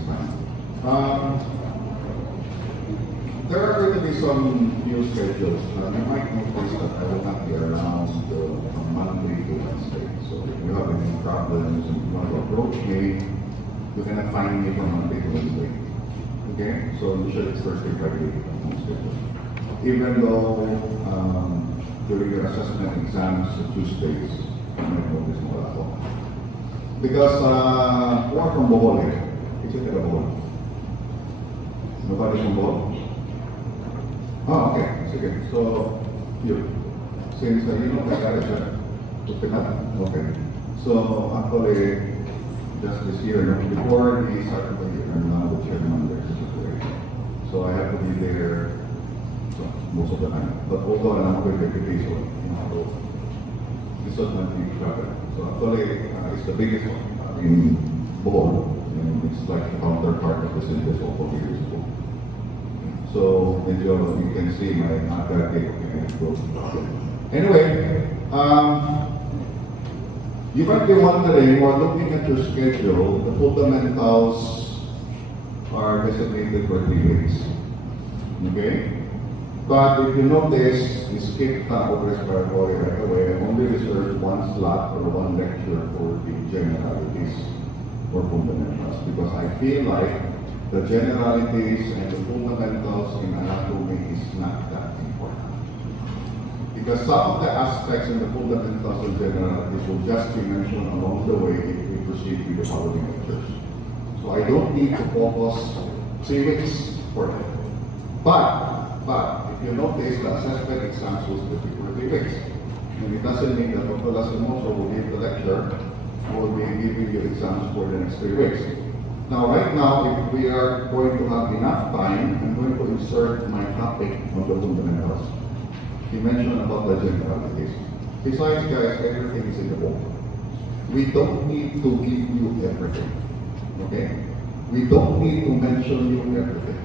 this time. There are going to be some new schedules. You might notice that I will not be around from Monday to Wednesday. So if you have any problems and you want to approach me, you can find me from Monday to Wednesday. Okay? So usually it's Thursday, Friday on schedule. Even though during your assessment exams, Tuesdays, you might notice more ako. Because who are from Bohol eh? Is it Bohol? Nobody from Bohol? Oh, okay. Sige. So, you. Since you know my garage, open up. Okay. So, actually, just this year, before the start of the year, I'm now the chairman of the situation. So, I have to be there most of the time. But although I'm not going to vacation, this was my big travel. So, actually, it's the biggest one in Bohol. And it's like the counterpart of the City of Bohol years ago. So, you can see my baggage Anyway, you might be wondering, while looking at your schedule, the fundamentals are designated for 3 weeks. Okay? But if you notice, we skipped over respiratory right away and only reserved 1 slot or 1 lecture for the generalities or fundamentals because I feel like the generalities and the fundamentals in anatomy is not that important. Because some of the aspects in the fundamentals and generalities will just be mentioned along the way if we proceed with the following lectures. So I don't need to focus 3 weeks for it. But if you notice, the assessment exams will be for 3 weeks. And it doesn't mean that Dr. Lastimoso will give the lecture, will be giving you exams for the next 3 weeks. Now, right now, if we are going to have enough time, I'm going to insert my topic on the fundamentals. He mentioned about the generalities. Besides, guys, everything is in the book. We don't need to give you everything. Okay? We don't need to mention you everything.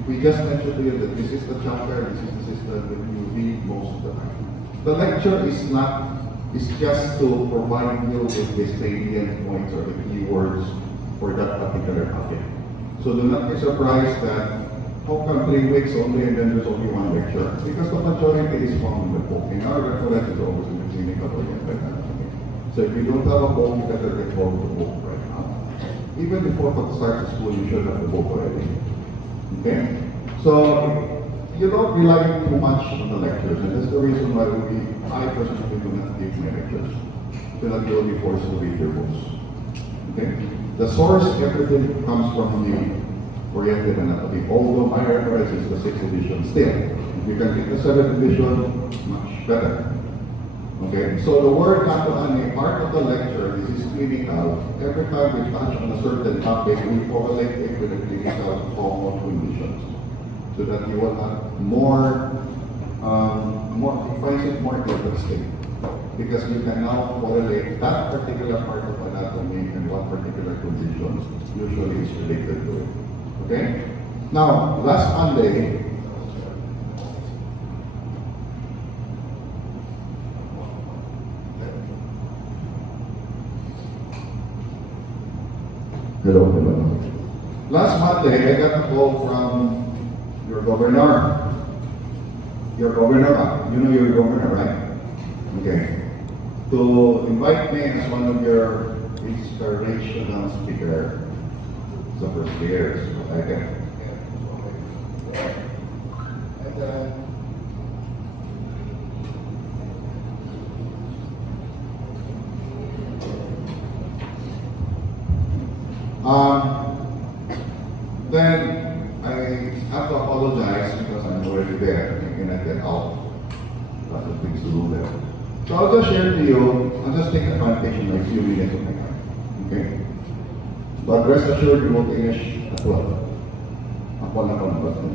If we just mention to you that this is the chapter, this is the system, that you read most of the time. The lecture is just to provide you with the salient points or the keywords for that particular topic. So do not be surprised that how come 3 weeks only and then there's only 1 lecture? Because the majority is found in the book. In our reference is always in the clinical oriented anatomy. So if you don't have a book, you better get hold of the book right now. Even before you start school, you should have the book already. Okay? So you don't rely too much on the lectures, and that's the reason why I personally do not give my lectures. So that you will be forced to read your books. Okay? The source, everything comes from the oriented anatomy. Although my reference is the 6th edition still. If you can get the 7th edition, much better. Okay, so the word anatomy, part of the lecture, this is clinical. Every time we touch on a certain topic, we correlate it with the clinical common conditions. So that you will have more finds it more interesting. Because you can now correlate that particular part of anatomy and what particular condition usually is related to it. Okay? Now, last Monday, hello. Last Monday, I got a call from your governor. Your governor, you know your governor, right? Okay. To invite me as one of your inspirational speakers. So for years, I can. Then I have to apologize because I'm already there. I cannot get out. Lots of things to do there. So I'll just share to you, I'll just take advantage in a few minutes of my time. Okay? But rest assured you will finish at 12.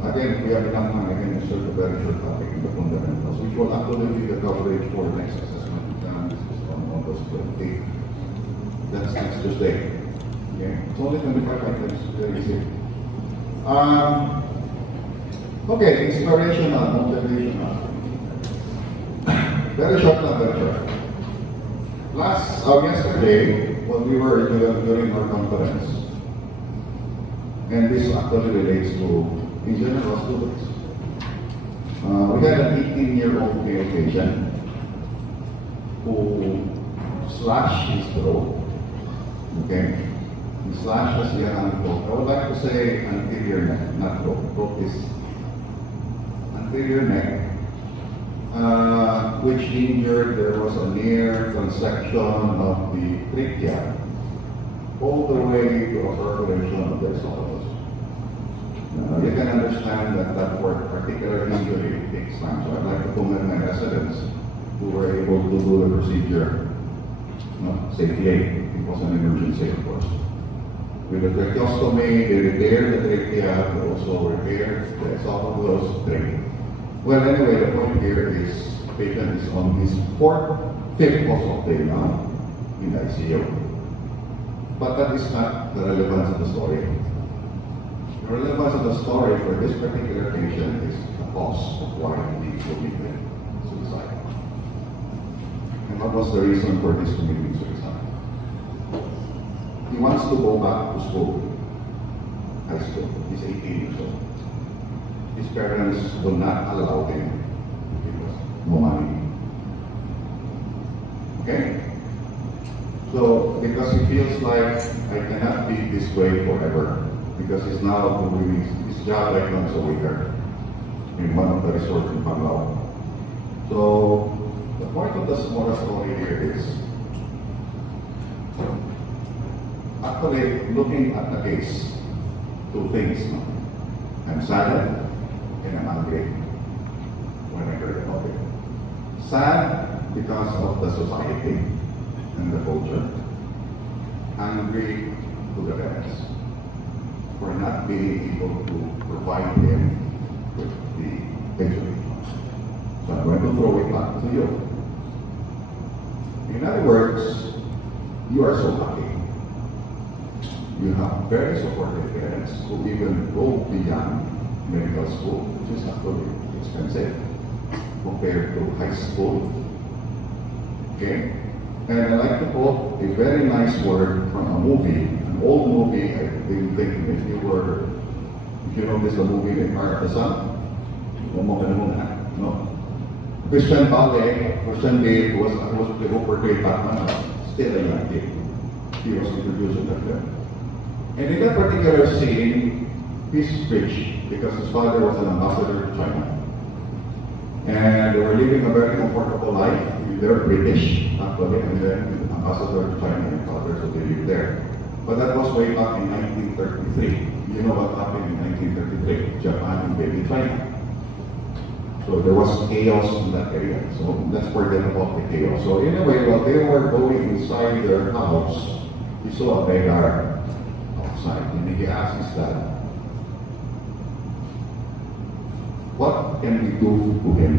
Again, if we have enough time, I can insert a very short topic in the fundamentals, which will actually be the coverage for the next assessment exam. This is on August 28th. That's next Tuesday. Okay? It's only 25 items, very easy. Okay, inspirational, motivational. Very short, not very short. Yesterday, when we were during our conference, And this actually relates to, in general, students. We had an 18-year-old male patient who slashed his throat. Okay? He slashed his throat. I would like to say anterior neck, not throat. Throat is anterior neck, which injured, there was a near transection of the trachea all the way to a perforation of the esophagus. You can understand that for a particular injury it takes time. So I'd like to commend my residents who were able to do the procedure safely. It was an emergency, of course. With the tracheostomy, they repaired the trachea, they also repaired the esophagus trachea. Well, anyway, the point here is the patient is on his fifth also day now in ICU. But that is not the relevance of the story. The relevance of the story for this particular patient is the cause of why he committed suicide. And what was the reason for this committing suicide? He wants to go back to school, high school. He's 18 years old. His parents will not allow him because no money. Okay? So, because he feels like, I cannot be this way forever, because he's now doing his job right now as a waiter in one of the resorts in Panglao. So, the point of the small story here is, actually looking at the case, two things. I'm saddened and I'm angry when I heard about it. Sad because of the society and the culture. Angry to the parents for not being able to provide him with the education. So I'm going to throw it back to you. In other words, you are so lucky. You have very supportive parents who even go beyond medical school, which is actually expensive compared to high school. Okay? And I'd like to quote a very nice word from a movie, an old movie. I didn't think if you notice the movie, The Car of the Sun. No. Christian Bale who portrayed Batman, still a young kid. He was introduced in that film. And in that particular scene, he's rich because his father was an ambassador to China. And they were living a very comfortable life. They were British, actually, and then ambassador to China and father, so they lived there. But that was way back in 1933. You know what happened in 1933? Japan invaded China. So there was chaos in that area. So let's forget about the chaos. So anyway, while they were going inside their house, he saw a beggar outside, and he asked his dad, what can we do to him?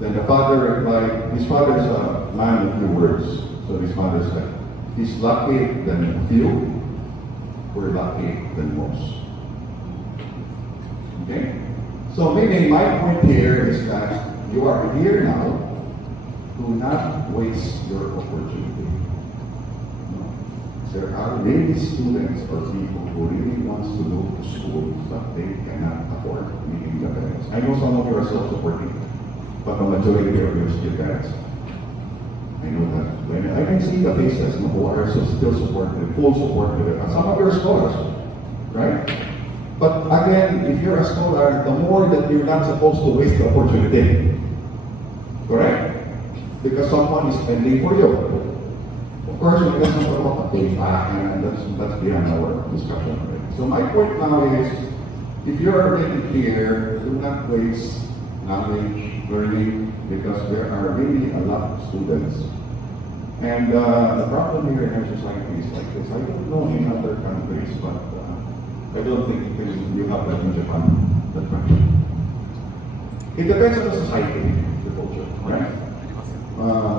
Then the father replied, his father is a man of few words. So his father said, he's lucky than few, we're lucky than most. Okay? So meaning my point here is that you are here now, do not waste your opportunity. There are many students or people who really wants to go to school but they cannot afford, meaning the parents. I know some of you are self-supporting, but the majority of you are still parents. I know that. When I can see the faces who are still supportive, full support with it. And some of you are scholars, right? But again, if you're a scholar, the more that you're not supposed to waste the opportunity. Correct? Because someone is spending for you. Of course, we can talk about the payback, and that's beyond our discussion. So my point now is, if you're already here, do not waste knowledge, learning, because there are really a lot of students. And the problem here in our society is like this. I don't know in other countries, but I don't think you have that in Japan. That's right. It depends on the society, the culture, right?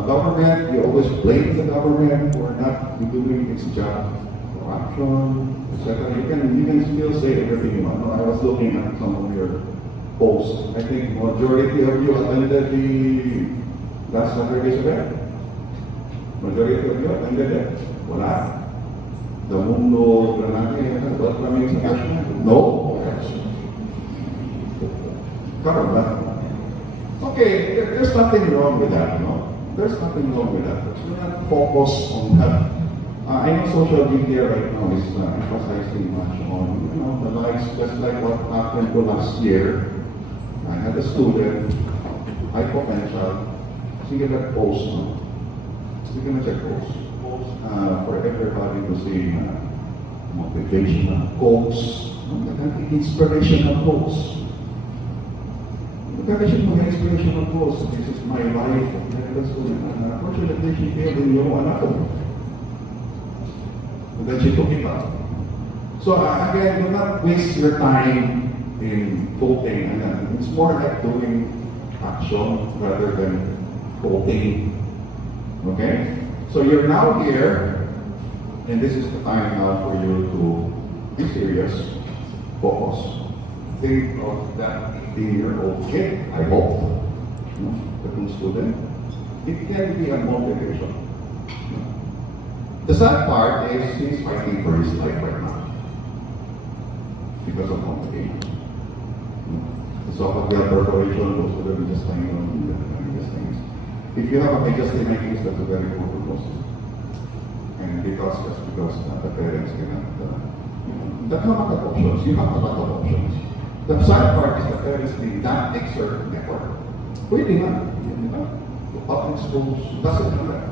Government, you always blame the government for not doing its job, corruption, etc. You can still say everything you want. I was looking at some of your posts. I think majority of you attended the last Saturday's event. Majority of you attended it. Wala. the mundo, granate, what coming No? Karoon ba? Okay, there's nothing wrong with that, no? There's nothing wrong with that. Do not focus on that. I know social media right now is emphasizing much on, the likes, just like what happened to last year. I had a student, high potential, sige nag-post, no? Sige nag-post. For everybody to see motivational quotes, inspirational quotes. Magkakasyon mga inspirational quotes. This is my life. Unfortunately, she failed in your anak ko. And then she took it out. So again, do not waste your time in quoting. It's more like doing action rather than quoting. Okay? So you're now here, and this is the time now for you to be serious, focus. Think of that 18-year-old kid, I hope, the good student. It can be a motivation. The sad part is he's fighting for his life right now because of complications. So esophageal perforation, those are the biggest things. If you have a megastymitis, that's a very poor prognosis. And just because the parents cannot, there are a lot of options. You have a lot of options. The sad part is the parents did not exert effort. Pwede nga, public schools doesn't do that.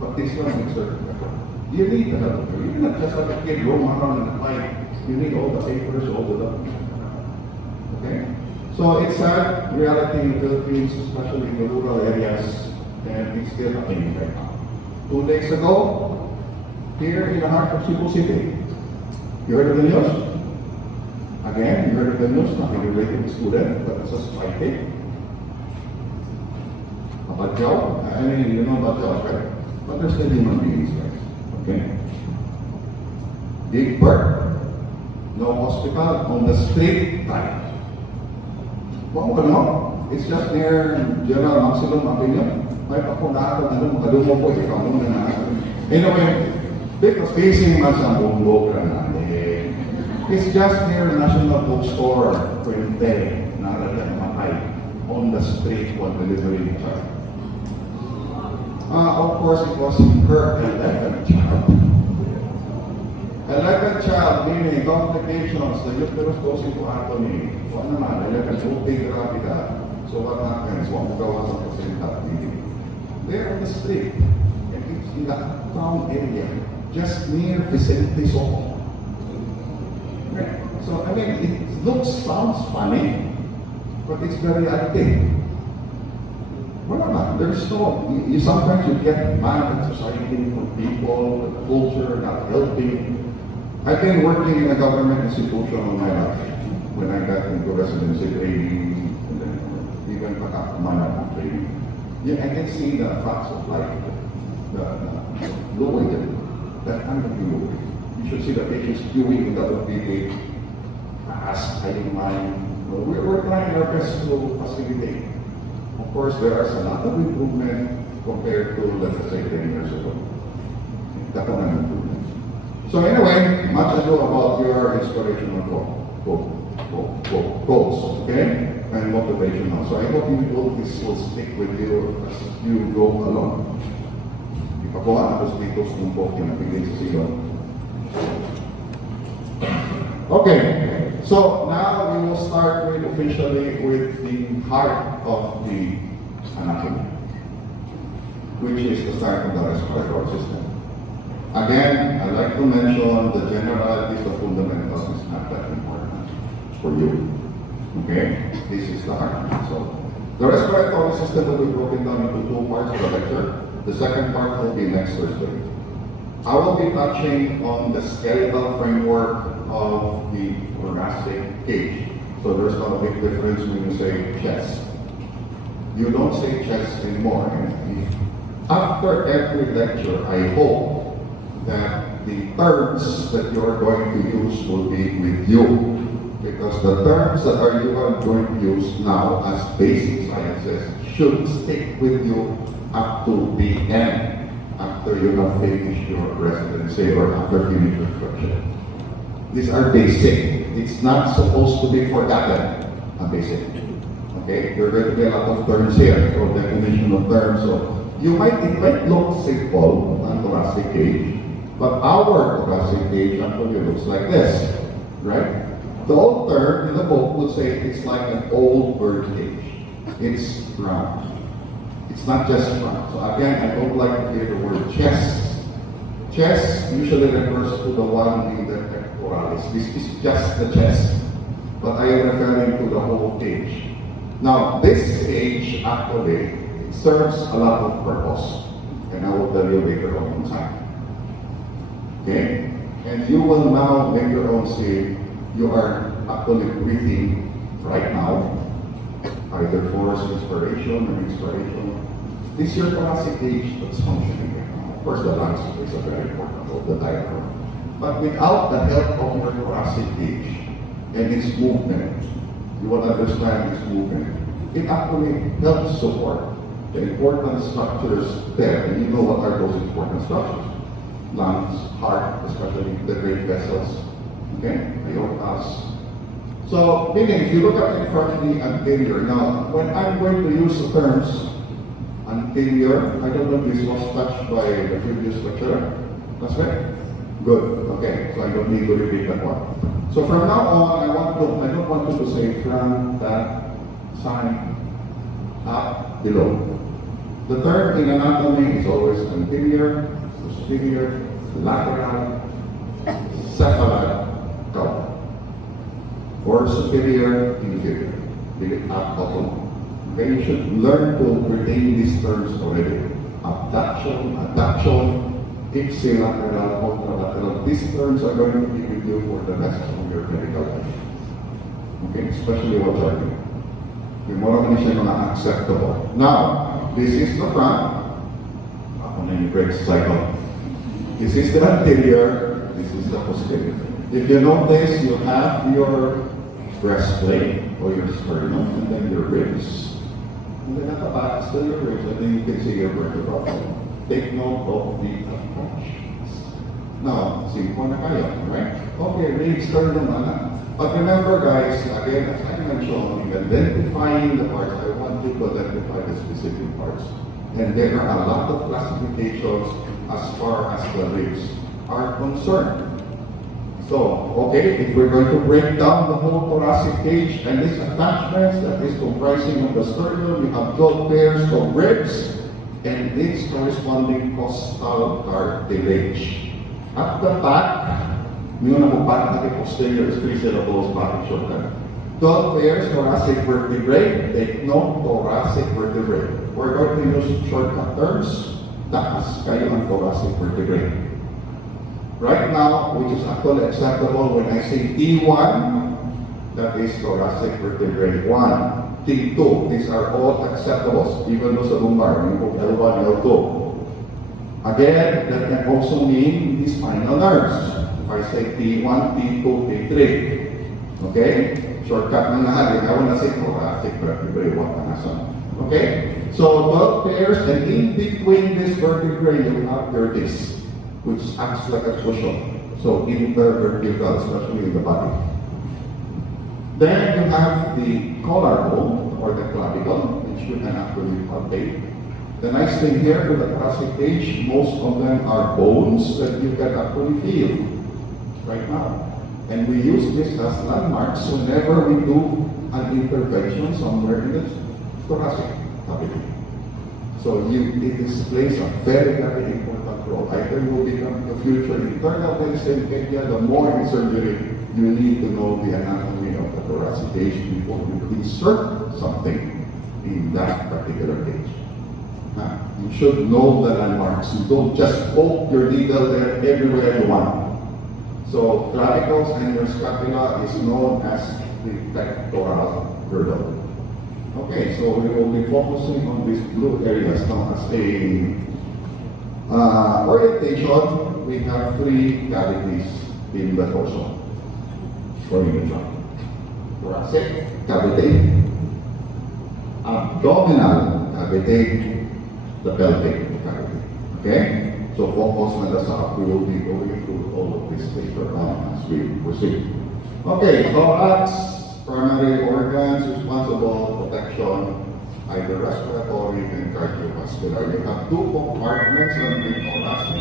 But this one exert effort. You need that. You cannot just let a kid roam around in the light. You need all the papers, all the documents. Okay? So it's sad reality in the Philippines, especially in the rural areas, and it's still happening right now. 2 days ago, here in the heart of Cebu City, you heard of the news? Again, you heard of the news, nothing related to student, but it's a striking. About job, I mean, you know about jobs, right? But there's still human beings, guys. Okay? Big bird, no hospital, on the street time. Kung ano, it's just near General Maximum Opinion. May papunata na doon, makalumo po ikaw nung nangyari. Anyway, because facing man sa mundo, granade. It's just near National Bookstore, Puente, Narada, Makay, on the street while delivering child. Of course, it was her 11th child. 11th child, meaning complications, the uterus goes into atony. What naman, 11 voting gravida. So what happens? One gawa sa placenta. They're on the street, and it's in the town area, just near Vicente Soho. So, I mean, it sounds funny, but it's very active. Wala, there's no, sometimes you get mad at society from people, the culture not helping. I've been working in a government institution all my life. When I got into residency training, and then even after my training. Yeah, I can see the facts of life, the lower that kind of view. You should see the patients queuing in the orthopedic, ask, I didn't mind. We're trying our best to facilitate. Of course, there is a lot of improvement compared to, let's say, 10 years ago. That's an improvement. So anyway, much ado about your inspirational quotes, okay? And motivational. So I hope this will stick with you as you go along. Ipakuha na po dito kung po kinapigay sa sigaw. Okay, so now we will start with officially with the heart of the anatomy, which is the start of the respiratory system. Again, I'd like to mention the generalities, the fundamentals is not that important for you. Okay, this is the heart. So the respiratory system will be broken down into 2 parts of the lecture. The second part will be next Thursday. I will be touching on the skeletal framework of the thoracic cage. So there's not a big difference when you say chest. You don't say chest anymore. After every lecture, I hope that the terms that you are going to use will be with you. Because the terms that you are going to use now as basic sciences should stick with you up to the end, up after you have finished your residency or after finishing your project. These are basic. It's not supposed to be forgotten. Basic. Okay? There are going to be a lot of terms here, or definition of terms. So it might look simple on thoracic cage, but our thoracic cage actually looks like this, right? The old term in the book would say it's like an old bird cage. It's round. It's not just round. So again, I don't like to hear the word chest. Chest usually refers to the one in the pectoralis. This is just the chest. But I am referring to the whole cage. Now, this cage actually serves a lot of purpose. And I will tell you later on in time. Okay? And you will now later on see you are actually breathing right now, either forced inspiration or expiration. This is your thoracic cage that's functioning right now. Of course, the lungs is a very important role, the diaphragm. But without the help of your thoracic cage and its movement, you will understand its movement. It actually helps support the important structures there. And you know what are those important structures? Lungs, heart, especially the great vessels. Okay? Aortas. So, meaning, if you look at it from the anterior, now, when I'm going to use the terms anterior, I don't know if this was touched by the previous lecturer. That's right? Good. Okay, so I don't need to repeat that one. So from now on, I don't want you to say front, back, side, up, below. The term in anatomy is always anterior, posterior, lateral, cephalad, down. Or superior, inferior. Up, bottom. Okay, you should learn to retain these terms already. Abduction, adduction, ipsilateral, contralateral. These terms are going to be with you for the rest of your medical life. Okay, especially what are you. Yung more naman siya mga acceptable. Now, this is the front. Ako na yung break cycle. This is the anterior. This is the posterior. If you notice, you have your breastplate or your sternum and then your ribs. And then at the back, still your ribs, and then you can see your vertebra. Take note of the approach. Now, simple na kayo, right? Okay, ribs, sternum, But remember guys, again, as I mentioned, in identifying the parts, I want you to identify the specific parts. And there are a lot of classifications as far as the ribs are concerned. So, okay, if we're going to break down the whole thoracic cage and these attachments that is comprising of the sternum, we have 12 pairs of ribs and its corresponding costal cartilage. At the back, yun ang back natin posterior is 3 syllables, bakit shortcut. 12 pairs thoracic vertebrae, take note, thoracic vertebrae. We're going to use shortcut terms, taas kayo ang thoracic vertebrae. Right now, which is actually acceptable when I say T1, that is thoracic vertebrae 1. T2, these are all acceptable, even though sa lumbar, yung L1, L2. Again, that can also mean the spinal nerves. If I say T1, T2, T3. Okay? Shortcut na lahat. I want to say thoracic vertebrae 1. Okay? So, 12 pairs, and in between this vertebrae, you have your disc, which acts like a cushion. So intervertebral, especially in the body. Then you have the collarbone or the clavicle, which you can actually palpate. The nice thing here for the thoracic cage, most of them are bones that you can actually feel right now. And we use this as landmarks whenever we do an intervention somewhere in the thoracic cavity. So it displays a very, very important role. Either you will become the future internal medicine area, the more in surgery, you need to know the anatomy of the thoracic cage before you insert something in that particular cage. You should know the landmarks. You don't just poke your needle there everywhere you want. So clavicles and your scapula is known as the pectoral girdle. Okay, so we will be focusing on these blue areas now as a orientation. We have 3 cavities in the torso. Orientation. Thoracic cavity, abdominal cavity, the pelvic cavity. Okay? So So focus na lang sa approval, going through all of this later on as we proceed. Okay, thorax, primary organs responsible protection, either respiratory and cardiovascular. You have two compartments on the thorax.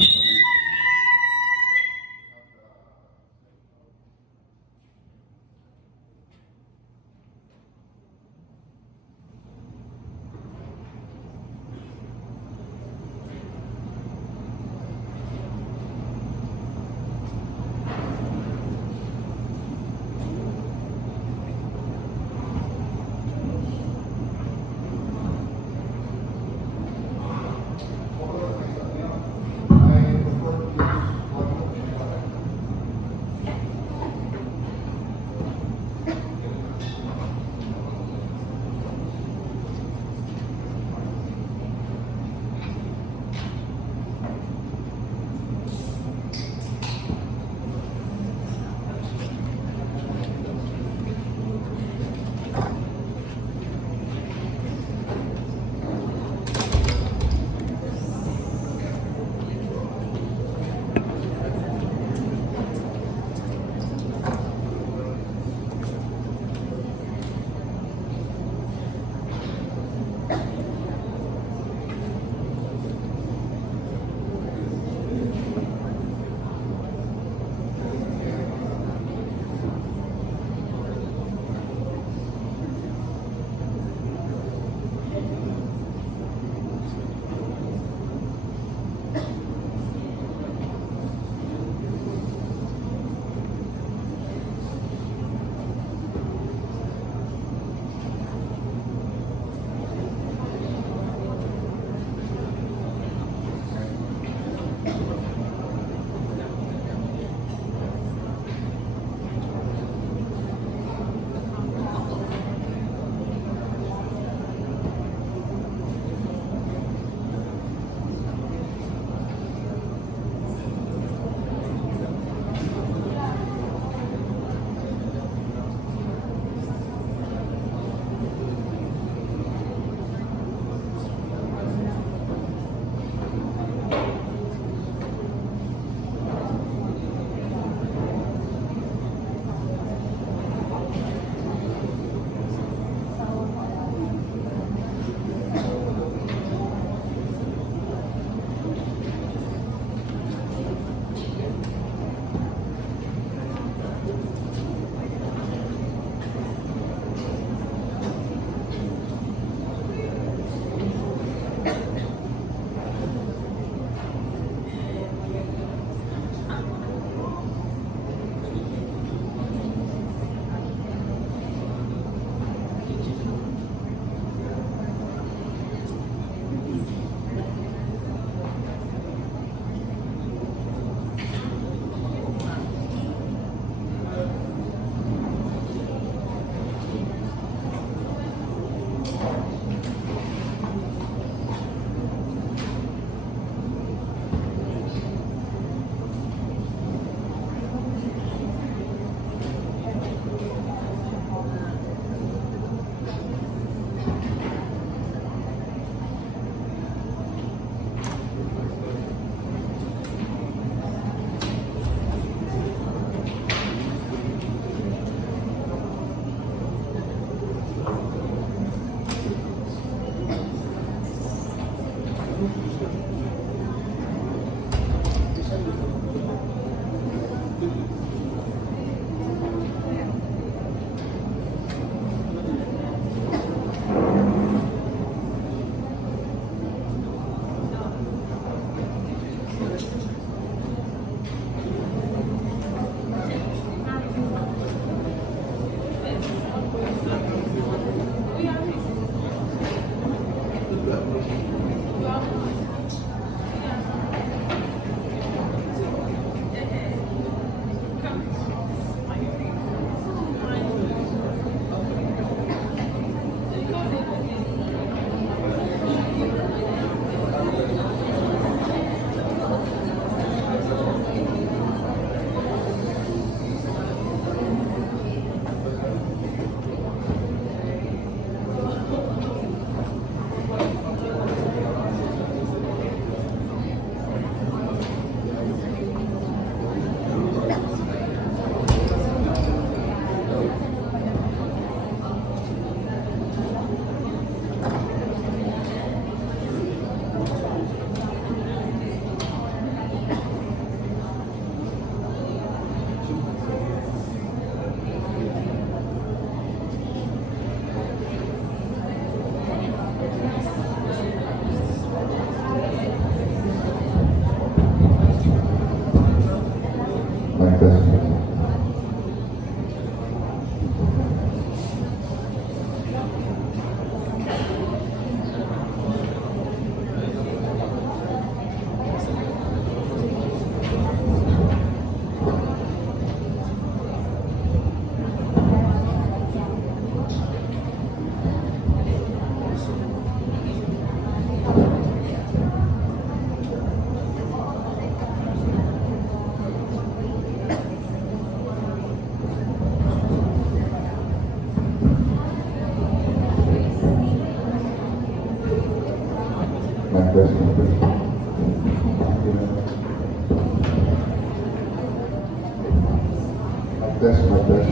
test, mic test.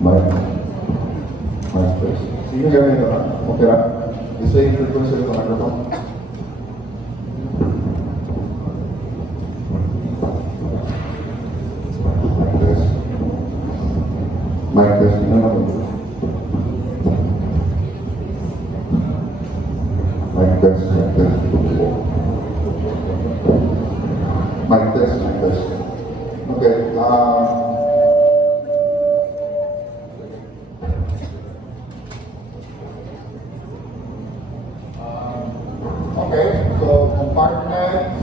Mic. Mic test. Sige, ganyan na. Okay lang. Isa yung frequency ng microphone. Mic test. Mic test. Ano naman? Mic test, mic test. Mic test, mic test. Okay, okay, so compartment,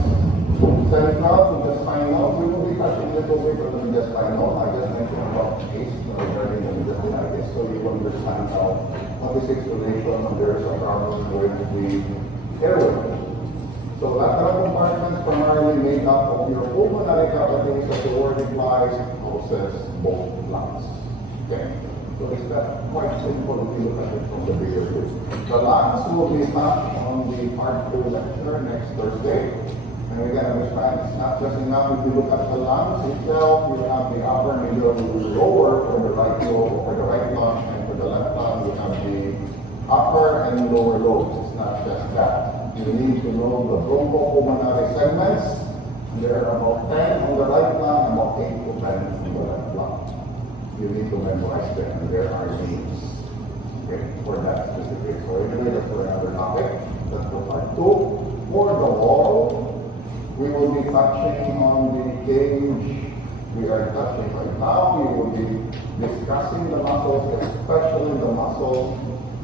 central, we just find out. We will be touching a little bit on the just find out. I just mentioned about case regarding the meningitis, so you understand how this explanation there's a problem with the airway. So lateral compartments primarily made up of your pulmonary cavities, as the word implies, houses both lungs. Okay? So it's that quite simple if you look at it from the bigger view. The lungs will be touched on the part 2 lecture next Thursday. And we can understand it's not just enough if you look at the lungs itself, you have the upper, middle, lower for the right lobe, for the right lung, and for the left lung, you have the upper and lower lobes. It's not just that. You need to know the bronchopulmonary segments. There are about 10 on the right lung, about 8 to 10 on the left lung. You need to memorize them, and there are names, okay, for that specific. So anyway, that's for another topic. That's for part 2. For the wall, we will be touching on the cage. We are touching right now. We will be discussing the muscles, especially the muscles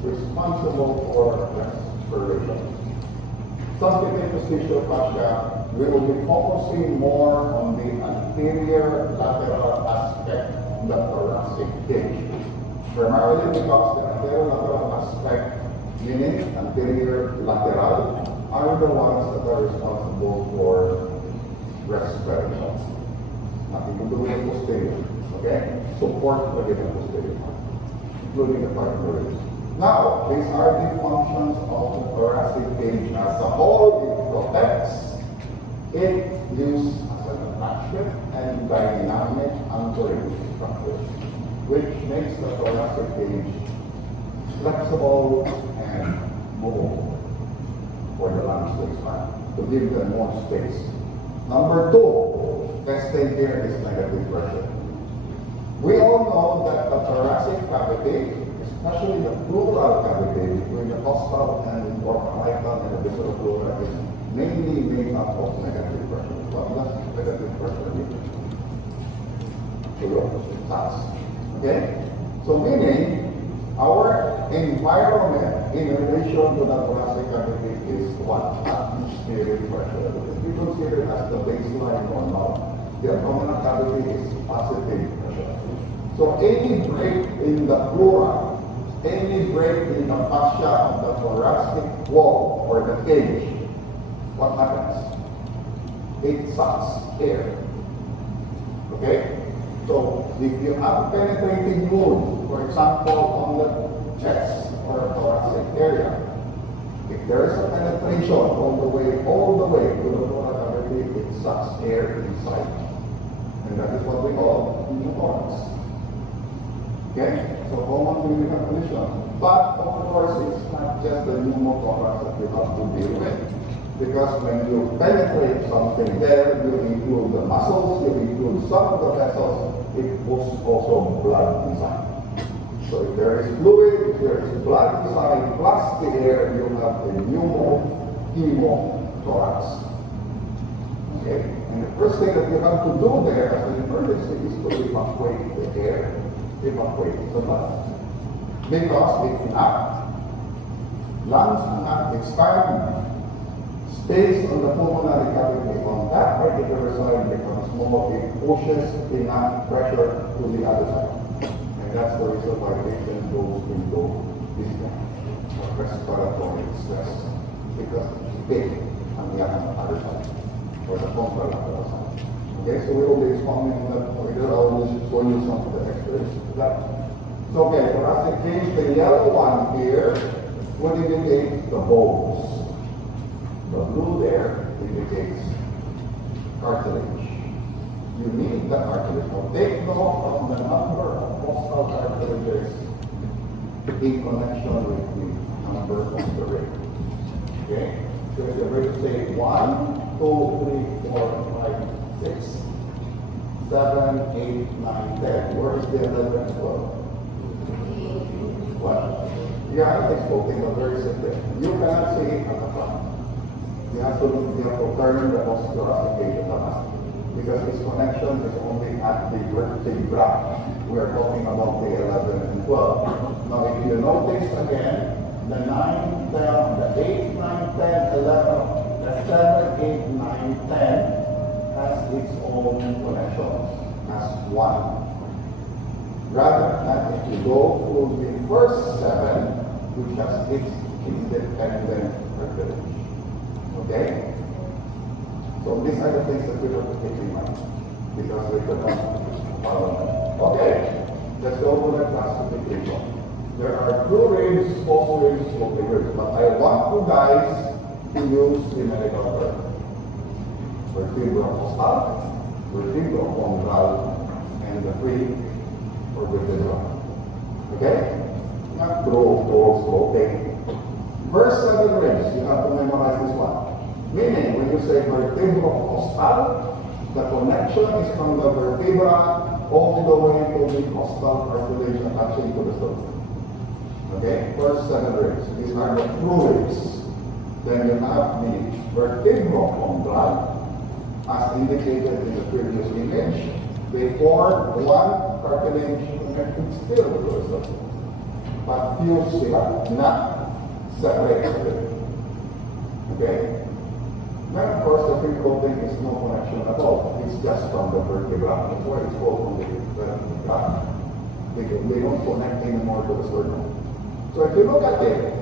responsible for respiration. Something interstitial fascia, we will be focusing more on the anterior lateral aspect of the thoracic cage. Primarily because the anterior lateral aspect, meaning anterior lateral, are the ones that are responsible for respiration. Nothing to do with the posterior, okay? Support for the posterior, including the partner. Now, these are the functions of the thoracic cage as a whole. It protects, it uses as an attraction and dynamic anchoring structure, which makes the thoracic cage flexible and movable for the lungs to expand, to give them more space. Number 2, let's take here is negative pressure. We all know that the thoracic cavity, especially the pleural cavity between the costal and orbital and the visceral pleura, is mainly made up of negative pressure. What does negative pressure mean? Okay? So meaning, our environment in relation to the thoracic cavity is what? Atmospheric pressure. If you consider as the baseline normal, the abdominal cavity is positive pressure. So any break in the pleura, any break in the fascia of the thoracic wall or the cage, what happens? It sucks air. Okay? So if you have penetrating wound, for example, on the chest or thoracic area, if there is a penetration all the way to the pleural cavity, it sucks air inside. And that is what we call pneumothorax. Okay? So common clinical condition. But of course, it's not just the pneumothorax that you have to deal with. Because when you penetrate something there, you include the muscles, you include some of the vessels, it puts also blood inside. So if there is fluid, if there is blood inside, plus the air, you have a pneumothorax. Okay? And the first thing that you have to do there as an emergency is to evacuate the air, evacuate the blood. Because if not, lungs cannot expand. Space on the pulmonary cavity on that particular side becomes small, it pushes enough pressure to the other side. And that's the reason why patient goes into dyspnea or respiratory stress. Because it's big on the other side, or the contralateral side. Okay, so we will be expounding on that later. I will show you some of the x-rays. So okay, thoracic cage, the yellow one here would indicate the bones. The blue there indicates cartilage. You need the cartilage. Now take note of the number of costal cartilages in connection with the number of the ring. Okay? So if the ring say 1, 2, 3, 4, 5, 6, 7, 8, 9, 10. Where is the 11 and 12? What? Yeah, it's quoting a very simple. You cannot see it at the front. You have to turn the thoracic around. Because its connection is only at the vertebra. We are talking about the 11 and 12. Now, if you notice again, the 9, 10, the 8, 9, 10, 11, the 7, 8, 9, 10 has its own connections as one. Rather than if you go through the first 7, which has its independent cartilage. Okay? So these are the things that we have to keep in mind because we cannot follow them. Okay, let's go to the classification. There are 2 rings, 4 rings, 4 rings, but I want you guys to use the medical term. Vertebro-costal, vertebro-chondral, and the free or vertebral. Okay? Not okay. Verse 7 rings, you have to memorize this one. Meaning, when you say vertebro-costal, the connection is from the vertebra all the way to the costal cartilage attaching to the sternum. Okay? First 7 rings. These are the true rings. Then you have the vertebro-chondral, as indicated in the previous image. They form one cartilage connected still to the sternum, but fused sila, not separated. Okay? Then, of course, the free floating is no connection at all. It's just from the vertebra. That's why it's called from the vertebra. They don't connect anymore to the sternum. So if you look at it,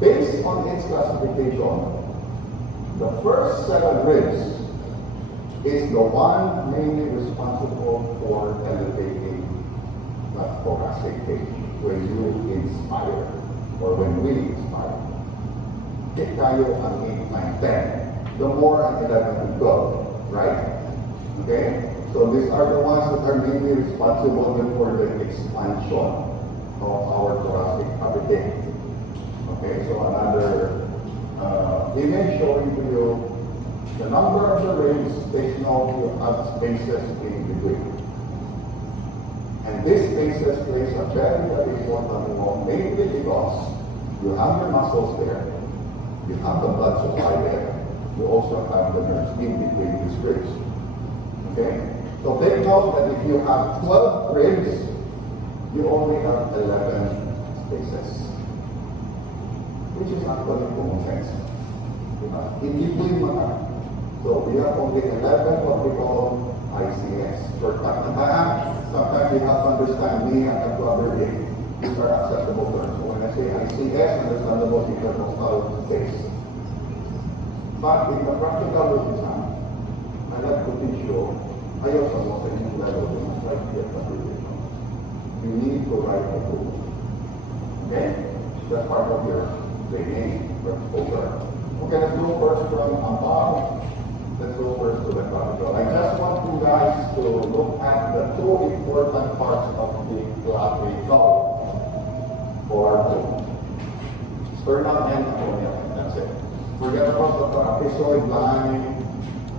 based on its classification, the first 7 ribs is the one mainly responsible for elevating the thoracic cage when you inspire or when we inspire. Hit tayo ang 8, 9, 10. The more ang 11 and 12, right? Okay? So these are the ones that are mainly responsible for the expansion of our thoracic cavity. Okay, so another image showing to you the number of the rings. Take note, you have spaces in between. And these spaces plays a very, very important role, mainly because you have the muscles there, you have the blood supply there, you also have the nerves in between these ribs. Okay? So take note that if you have 12 ribs, you only have 11 spaces. Which is actually common sense. In between mga. So we have only 11 what we call ICS. Shortcut na tayo. Sometimes you have to understand me and have to abbreviate. These are acceptable terms. So when I say ICS, understandable because of how it takes. But in the practical exam, I like to teach you, ayaw sa mo sa inyong level, you must write the application. You need to write the proof. Okay? That's part of your training, over. Okay, let's go first from above. Let's go first to the clavicle. I just want you guys to look at the 2 important parts of the clavicle. For sternum and acromion. That's it. Forget about the trapezoid line,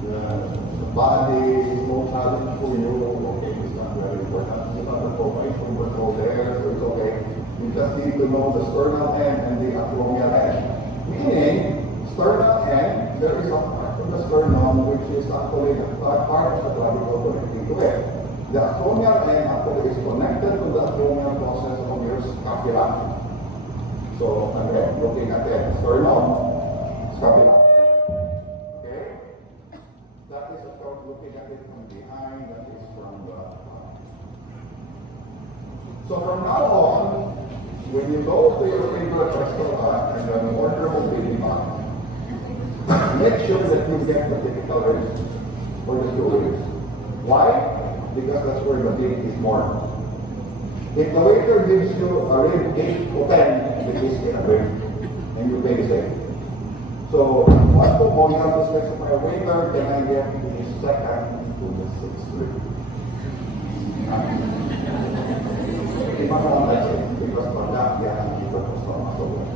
the body, no challenge for you. Okay, it's not very important. You have to provide over there, so it's okay. You just need to know the sternal end and the acromial end. Meaning, sternal end, there is a part of the sternum which is actually a part of the clavicle connecting to it. The acromial end actually is connected to the acromial process of your scapula. So, again, looking at it, sternum, scapula. Okay? That is about looking at it from behind, that is from the front. So from now on, when you go to your favorite restaurant and an order will be demanded, make sure that you get the typical ribs for the 2 ribs. Why? Because that's where the meat is more. If the waiter gives you a rib 8 or 10, it is in a rib, and you pay the same. So What to go, you have to specify whether can I get the second to the sixth rib. Because for that, you have to keep the muscle.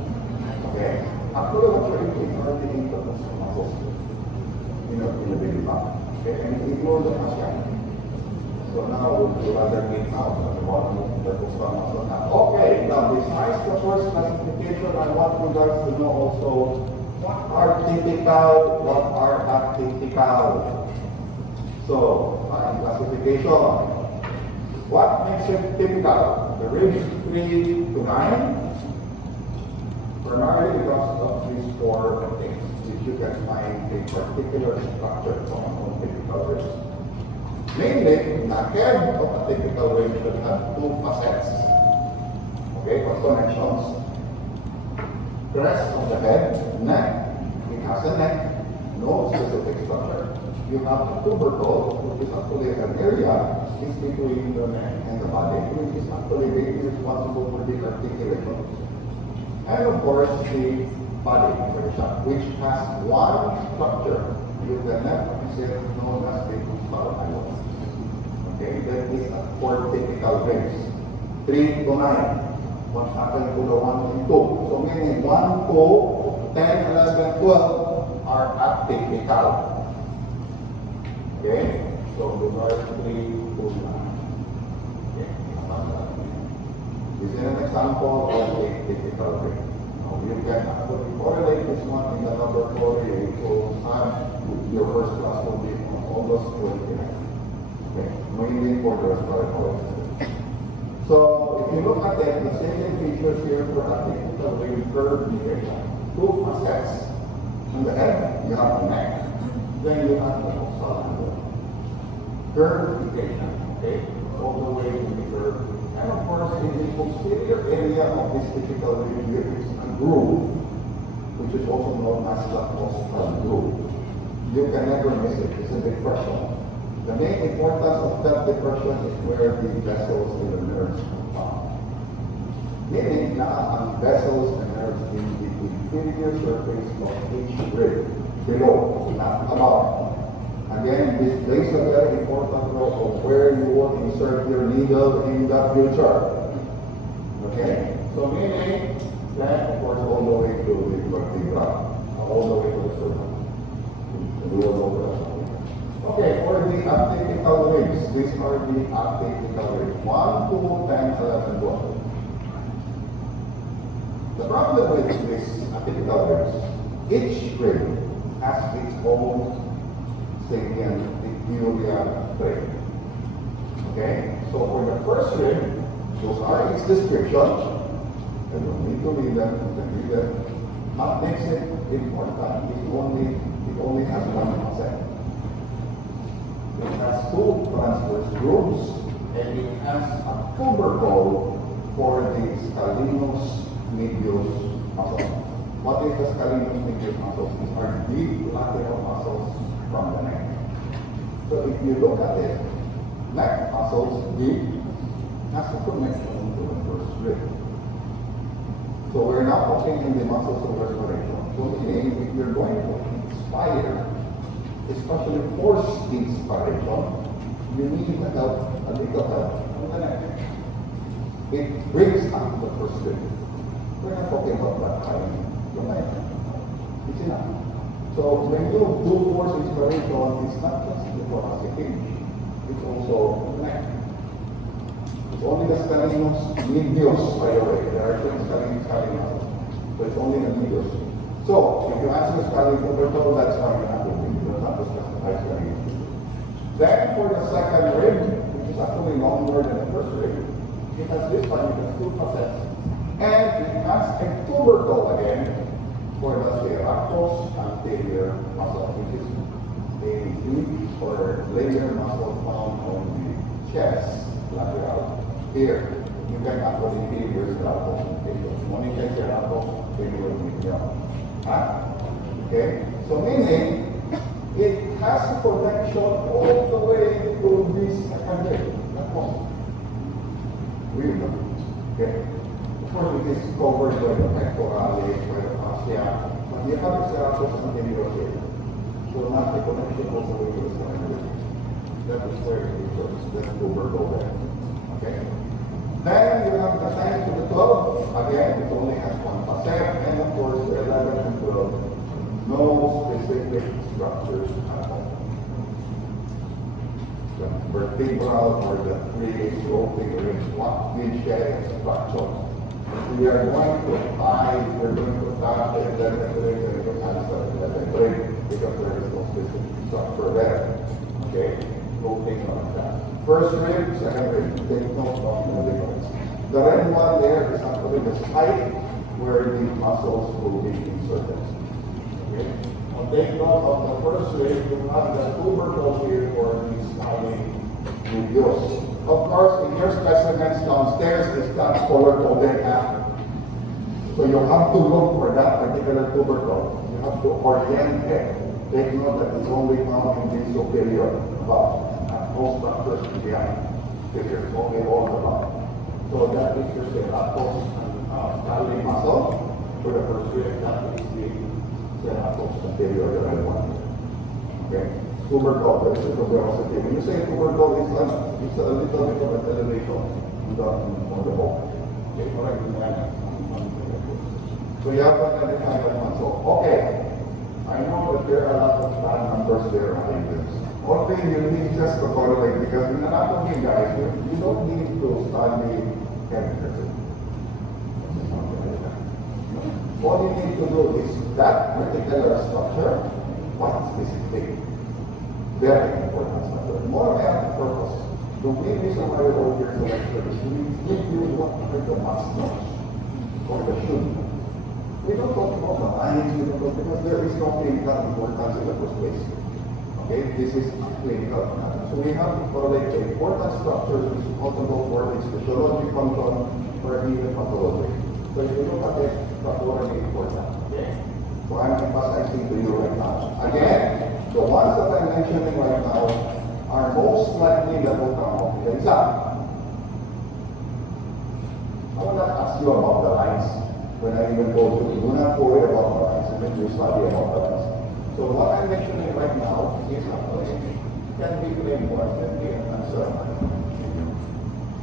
Okay? Actually, what you're eating are the intercostal muscles. In the belly button. Okay? And ignore the fascia. So now, you rather get out of the bottom of the intercostal muscle. Okay, now besides the first classification, I want you guys to know also what are typical, what are atypical. So, classification. What makes it typical? The range 3 to 9, primarily because of these four things, which you can find a particular structure from typical range. Mainly, the head of a typical range should have two facets. Okay, what connections? Crest of the head, neck. It has a neck, no specific structure. You have a tubercle, which is actually an area in between the neck and the body, which is actually responsible for the articulation. And of course, the body portion, which has one structure. You can have consider known as the spinal. Okay, that is for typical range. 3 to 9. What happened to the 1 and 2? So meaning 1, 2, 10, 11, 12 are atypical. Okay? So those are 3 to 9. Okay? This is an example of a typical range. Now you can actually correlate this one in the laboratory. So your first class will be almost 29. Okay? Mainly for the respiratory. So, if you look at it, the salient features here for atypical range curve deviation. Two facets. On the head, you have the neck. Then you have the dorsal curve deviation. Okay? All the way to the curve. And of course, in the posterior area of this typical range, there is a groove, which is also known as the rostral groove. You can never miss it. It's a depression. The main importance of that depression is where the vessels and the nerves are found. Meaning na ang vessels and nerves in the inferior surface of each rib, below, not above. Again, this plays a very important role of where you will insert your needle in the future. Okay? So meaning that, of course, all the way to the vertebra, all the way to the sternum. We will go over that. Okay, for the atypical ribs, these are the atypical ribs. 1, 2, 10, 11, 12. The problem with these atypical ribs, each rib has its own salient peculiar trait. Okay, so for the first rib, those are its description. I don't need to read them, you can read them. What makes it important is it only has one facet. It has two transverse grooves, and it has a tubercle for the scalenus medius muscle. What is the scalenus medius muscle? These are deep lateral muscles from the neck. So if you look at it, neck muscles deep has a connection to the first rib. So we're now talking in the muscles of respiration. So meaning, if you're going to inspire, especially forced inspiration, you need the help, a little help from the neck. It brings up the first rib. We're not talking about that time. It's enough. So when you do force inspiration, it's not just the thoracic cage, it's also the neck. It's only the scalenus medius, by the way. There are two scalenus, so it's only the medius. So if you answer the scalenus tubercle, that's why you have to do. Then for the second rib, which is actually longer than the first rib, it has this one, it has two facets. And it has a tubercle again for the serratus anterior muscle, which is a deep or layer muscle found on the chest lateral. Here, you can actually feel your serratus anterior. Monitor serratus anterior. Okay? So meaning, it has a connection all the way to this second rib. That one. Really? Okay. Of course, it is covered by the pectoralis, by the fascia. But the we have examples of continuous here. So not the connection of the way to the spinal. That is where it goes. That's tubercle there. Okay? Then you have the 10 to the 12. Again, it only has one facet. And of course, the 11 and 12, no specific structures at all. The vertebral or the three sloping ribs, what did share structure? We are going to hide, we're going to touch the 11 ribs and the answer 11 ribs because there is no specific structure there. Okay? No thing like that. First rib, second rib, take note of the difference. The red one there is actually the site where the muscles will be inserted. Okay? Now take note of the first rib, you have the tubercle here for the spinal radius. Of course, in your specimens downstairs, it's not color-coded after. So you have to look for that particular tubercle. You have to orient it. Take note that it's only found in the superior above. No structures behind. Figures only all above. So that is your serratus scalene muscle. For the first rib, that is the serratus anterior that I want. Okay? Tubercle, that's the tuberosity. When you say tubercle, it's a little bit of an elevation on the bone. Okay, correct? So you have to identify that muscle. Okay. I know that there are a lot of bad numbers there on this. One thing you need just to correlate, because in anatomy, guys, you don't need to study everything. All you need to do is that particular structure, what is it big? Very important structure. More than purpose. The reason why we hold your lecture is we give you what the must knows or the should. We don't talk about the lines, because there is no clinical importance in the first place. Okay, this is clinical. So we have to correlate the important structures which is possible for its physiology function or even pathology. So if you look at it, pathology is important. Okay? So I'm emphasizing to you right now. Again, the ones that I'm mentioning right now are most likely that will come up in the exam. I will not ask you about the lines when I even go to you. Do not worry about the lines, and then you study about the lines. So what I'm mentioning right now is actually can be claimed one, can be an answer.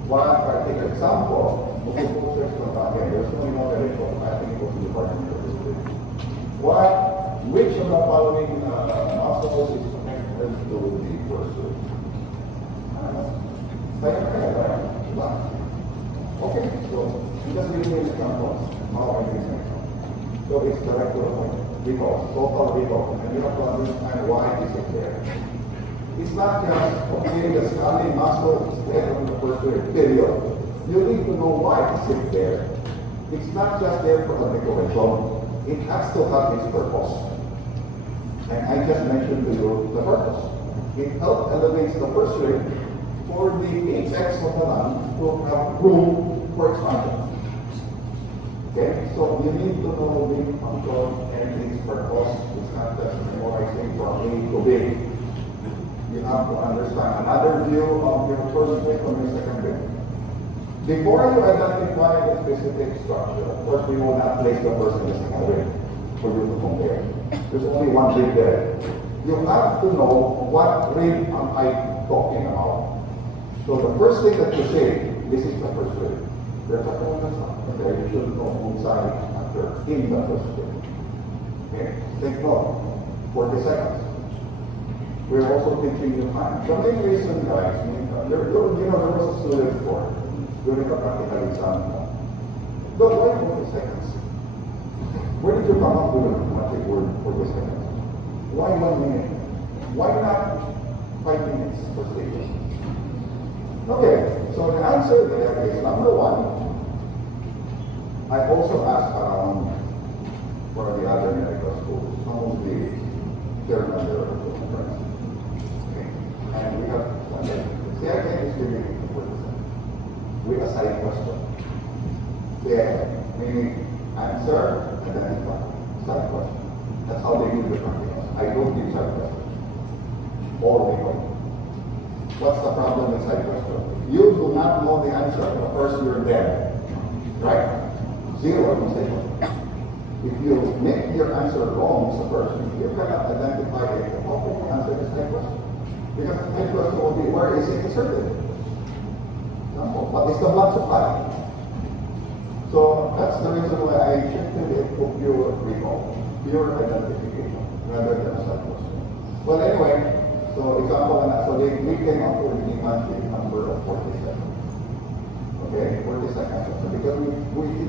One particular example, there's no inauguration, I think it was the Department of History. Which of the following muscles is connected to the first rib? Okay, so just give me an example. Now I give an example. So it's direct to the point. Recall, total recall, and you have to understand why is it there. It's not just, okay, the scalene muscle is there on the first rib, period. You need to know why it's there. It's not just there for the decoration. It has to have its purpose. And I just mentioned to you the purpose. It helps elevates the first rib for the apex of the lung to have room for expansion. Okay, so you need to know the function and its purpose. It's not just memorizing from A to B. You have to understand another view of your first rib and your second rib. Before you identify the specific structure, of course we will not place the first and the second rib for you to compare. There's only one rib there. You have to know what rib am I talking about. So the first thing that you say, this is the first rib. There's a bonus there. You should know both sides after in the first rib. Okay? Take note. 40 seconds. We're also teaching you time. The main reason, guys, there was a student before during a practical exam. But why 40 seconds? Where did you come up with the magic word 40 seconds? Why 1 minute? Why not 5 minutes per stage? Okay, so the answer there is number one. I also asked around for the other medical schools, some of the German conference. Okay. And we have one day. See, I can distribute it with a side question. There, meaning answer, identify. Side question. That's how they do the practice. I don't give side questions. All they go. What's the problem with side question? You do not know the answer, but first you're there. Right? Zero conversation. If you make your answer wrong as a person, you cannot identify it. How can you answer this type question? Because the type question will be, where is it inserted? No, what is the blood supply? So that's the reason why I shifted it to pure recall, pure identification, rather than a sub question. Well, anyway, so example, we came up with the magic number of 47. Okay, 40 seconds. Because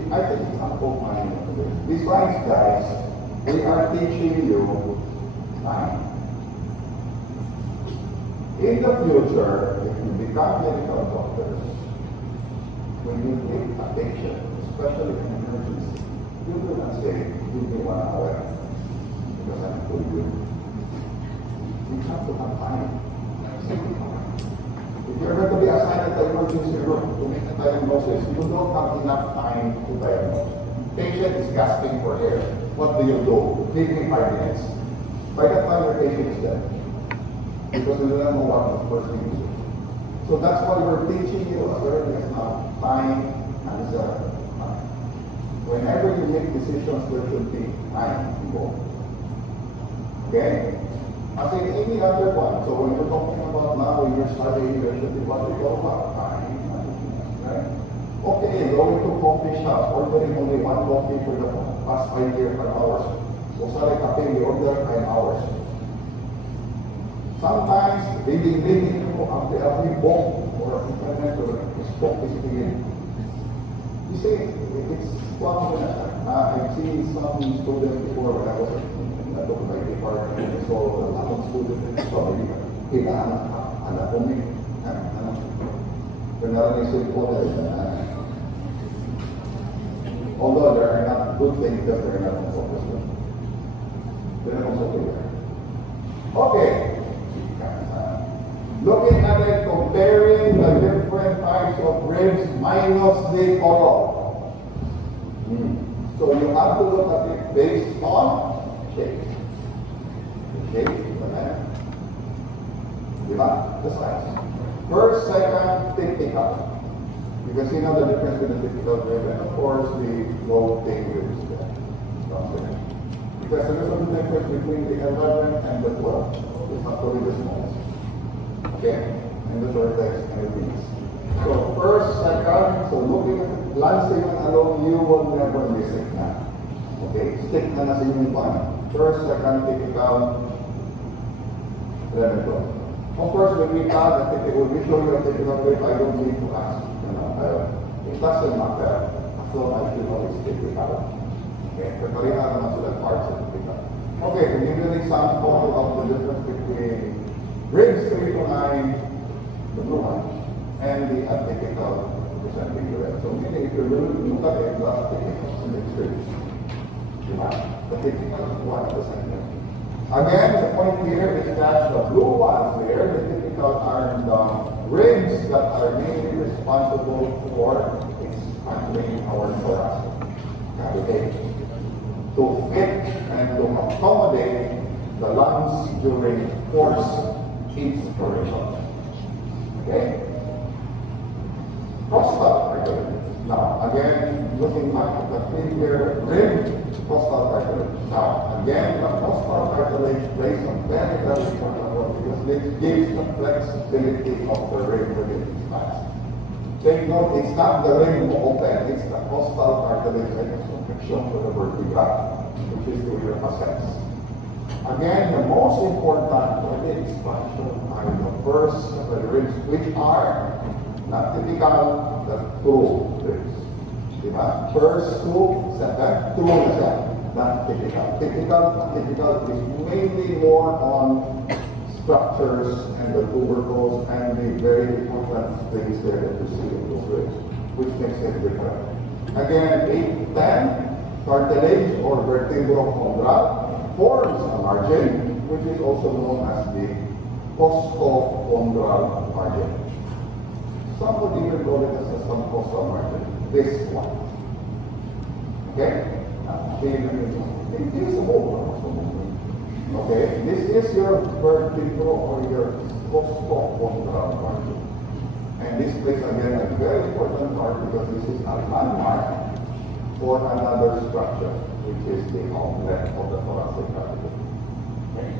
I think it's not open. Besides, guys, we are teaching you time. In the future, if you become medical doctors, when you take a patient, especially in emergency, you do not say, give me 1 hour, because I'm too good. You have to have time. If you're going to be assigned at the emergency room to make a diagnosis, you don't have enough time to diagnose. Patient is gasping for air. What do? Give me 5 minutes. By that time, your patient is dead. Because you don't know what the first thing to do. So that's why we're teaching you as early as now, time, answer, time. Whenever you make decisions, there should be time involved. Okay? As in any other one, so when you're talking about now, when you're studying, there should be what we call time management, right? Okay, going to coffee shop, ordering only 1 coffee for the past 5 years, 5 hours. So sorry, cafe, we order 5 hours. Sometimes, reading after every book or internet or this book is being. You see, it's fun. I've seen some students before when I was I took my department and so a lot of students in story, anak ko may, narinig po although there are not good things because they're not focused. They're not also clear. Okay. Looking at it, comparing the different types of ribs minus the color. So you have to look at it based on shape. The shape, the size. First, second, typical. You can see now the difference between the typical rib and of course the low thing ribs there. Because there is a difference between the 11 and the 12. It's not really the smallest. Okay? And the vertex and the wings. So first, second, so looking at lancing alone, you will never miss it now. Okay? Stick na sa inyong pan. First, second, typical, 11, 12. Of course, when we add a typical, we show you a typical rib, I don't need to ask. It doesn't matter as long as you know it's typical. Okay? Pagparihan naman sila parts of typical. Okay, to give you an example of the difference between ribs 3 to 9, the blue one, and the atypical presenting rib. So meaning if you really look at it, the atypical is an ribs. The typical is 1%. Again, the point here is that the blue ones there, the typical are the ribs that are mainly responsible for expanding our thoracic cavity to fit and to accommodate the lungs during forced inspiration. Okay? Costal cartilage. Now, again, looking back at the figure, rib, costal cartilage. Now, again, the costal cartilage plays a very, very important role because it gives the flexibility of the rib within its spine. Take note, it's not the rib open, it's the costal cartilage and its connection to the vertebra, which is to your facets. Again, the most important for the expansion are the first of the ribs, which are not typical, the 2 ribs. First 2, second 2 na siya. Not typical. Typical is mainly more on structures and the tubercles and the very important things there that you see in those ribs, which makes it different. Again, 8, 10, cartilage or vertebrochondral forms a margin, which is also known as the costochondral margin. Some would even call it as a subcostal margin. This one. Okay? Okay? This is your vertebral or your costochondral margin. And this plays again a very important part because this is a landmark for another structure. which is the outlet of the thoracic cavity. Okay?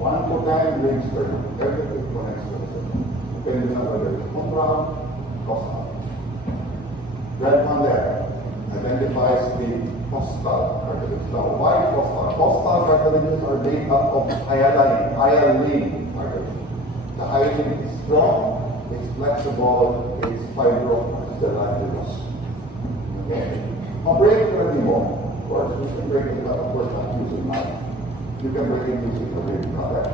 1 to 10 rings sternum. Everything connects to the sternum. Depending on whether it's contral, costal. Then on there, identifies the costal cartilages. Now, why costal? Costal cartilages are made up of hyaline cartilage. The hyaline is strong, it's flexible, it's fibrocartilaginous. Okay? Now, break the bone. Of course, you can break it, but of course not using knife. You can break it using a rib, not that.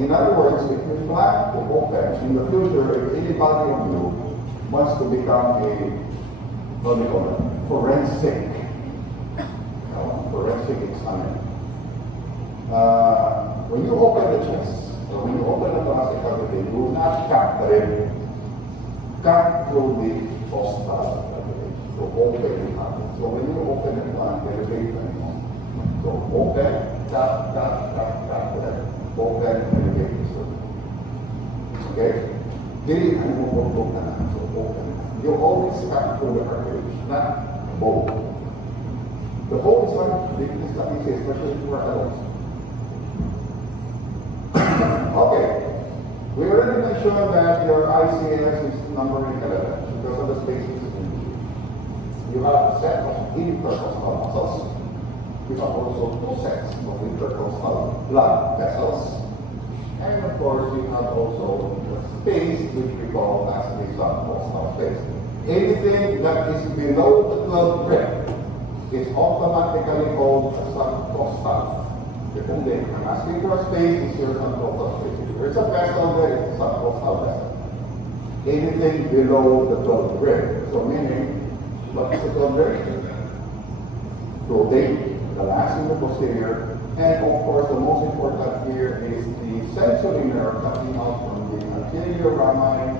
In other words, if you plan to open in the future, if anybody of you wants to become a, what do you call it, forensic examiner. When you open the chest, or when you open the thoracic cavity, do not cut the rib. Cut through the costal cartilage. So open it up. So when you open it one, elevate anymore. So open, cut, open, elevate the sternum. Okay? Dili ang mupulog na lang. So open. You always cut through the cartilage, not bone. The bone is not easy, especially for adults. Okay. We already mentioned that your ICS is number 11 because of the spaces in the You have a set of intercostal muscles. You have also 2 sets of intercostal blood vessels. And of course, you have also the space which we call as the subcostal space. Anything that is below the 12th rib is automatically called a subcostal. Depending, I'm asking for a space, is your subcostal space. If there's a vessel there, it's a subcostal vessel. Anything below the 12th rib. So meaning, what is the 12th rib? Rhodate, the last in the posterior, and of course the most important here is the sensory nerve coming out from the anterior rami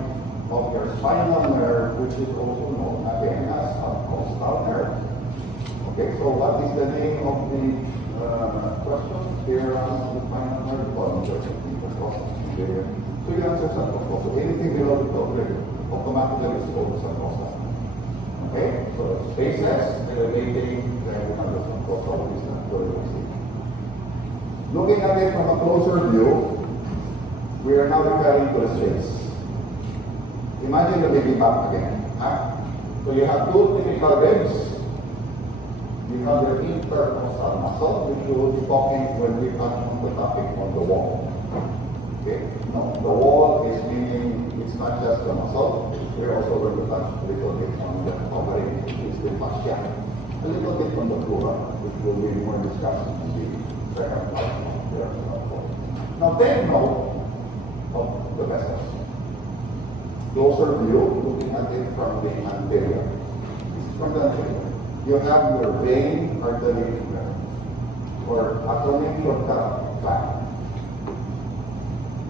of your spinal nerve, which is also known again as subcostal nerve. Okay, so what is the name of the question? Here on the spinal nerve, so you answer subcostal. So anything below the top rib automatically is called subcostal. Okay, so spaces, elevating, then we have the subcostal, which is not very easy. Looking at it from a closer view, we are now referring to the space. Imagine the baby back again. Huh? So you have 2 typical ribs. You have your intercostal muscle, which we will be talking when we touch on the topic on the wall. Okay? Now, the wall is meaning it's not just the muscle. We're also going to touch a little bit on the covering, which is the fascia. A little bit on the flora, which will be more discussed in the second part of the report. Now, take note of the vessels. Closer view, looking at it from the anterior. This is from the anterior. You have your vein artery or atomic shortcut plan.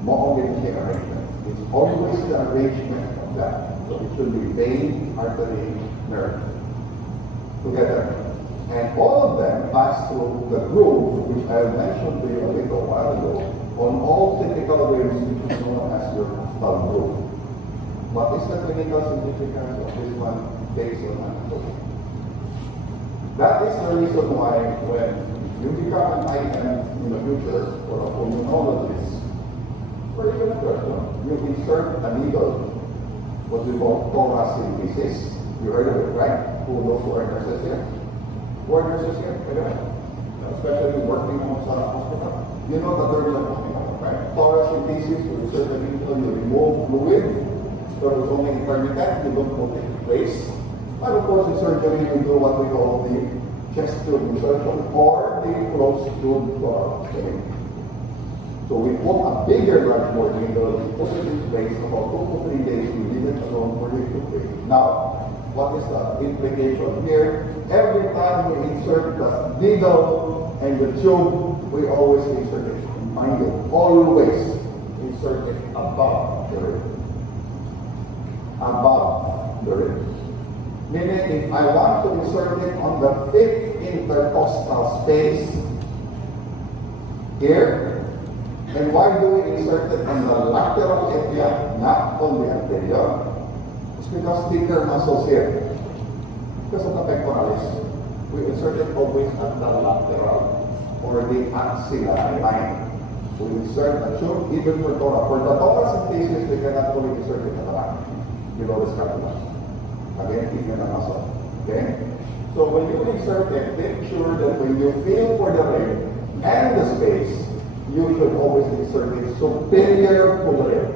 Moogenic arrangement. It's always the arrangement of that. So it should be vein, artery, nerve together. And all of them pass through the groove, which I mentioned to you a little while ago, on all typical ribs, which is known as your costal groove. What is the clinical significance of this one based on anatomy? That is the reason why when you become an IM in the future, or a pulmonologist, or even a person, you insert a needle, what we call thoracentesis. You heard of it, right? Who knows who are nurses here? Who are nurses here? Especially working on some hospital. You know the terms I'm talking about, right? Thoracentesis, you insert a needle, you remove fluid. So it's only intermittent, you don't put it in place. And of course, in surgery, you do what we call the chest tube insertion or the closed tube thoracostomy. So we put a bigger blackboard needle, we put it in place about 2 to 3 days, we leave it alone for it to break. Now, what is the implication here? Every time we insert the needle and the tube, we always insert it. Mind you, always insert it above the rib. Above the rib. Meaning, if I want to insert it on the 5th intercostal space here, then why do we insert it on the lateral area, not on the anterior? It's because thicker muscles here. Because of the pectoralis. we insert it always at the lateral or the axillary line. We insert a tube even for thorax. For the thoracic cases, we cannot fully insert it at the back, below the scapula. Again, keep your muscle. Okay? So when you insert it, make sure that when you feel for the rib and the space, you should always insert it superior to the rib.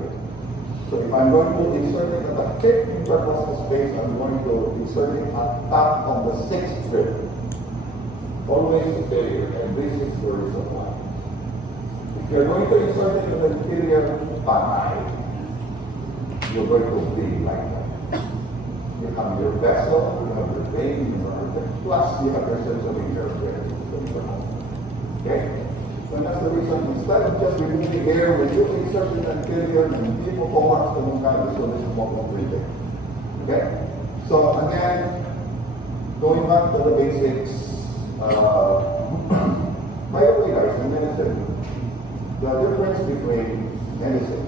So if I'm going to insert it at the 5th intercostal space, I'm going to insert it at top of the 6th rib. Always superior, and this is the reason why. If you're going to insert it in the inferior thigh, you're going to be like that. You have your vessel, you have your vein, you have your plus you have your sensory nerve there. Okay? So that's the reason, instead of just removing air, when you insert in the inferior, and people collapse the mungkabi, so this is what we're breathing. Okay? So again, going back to the basics, by the way guys, in medicine, the difference between medicine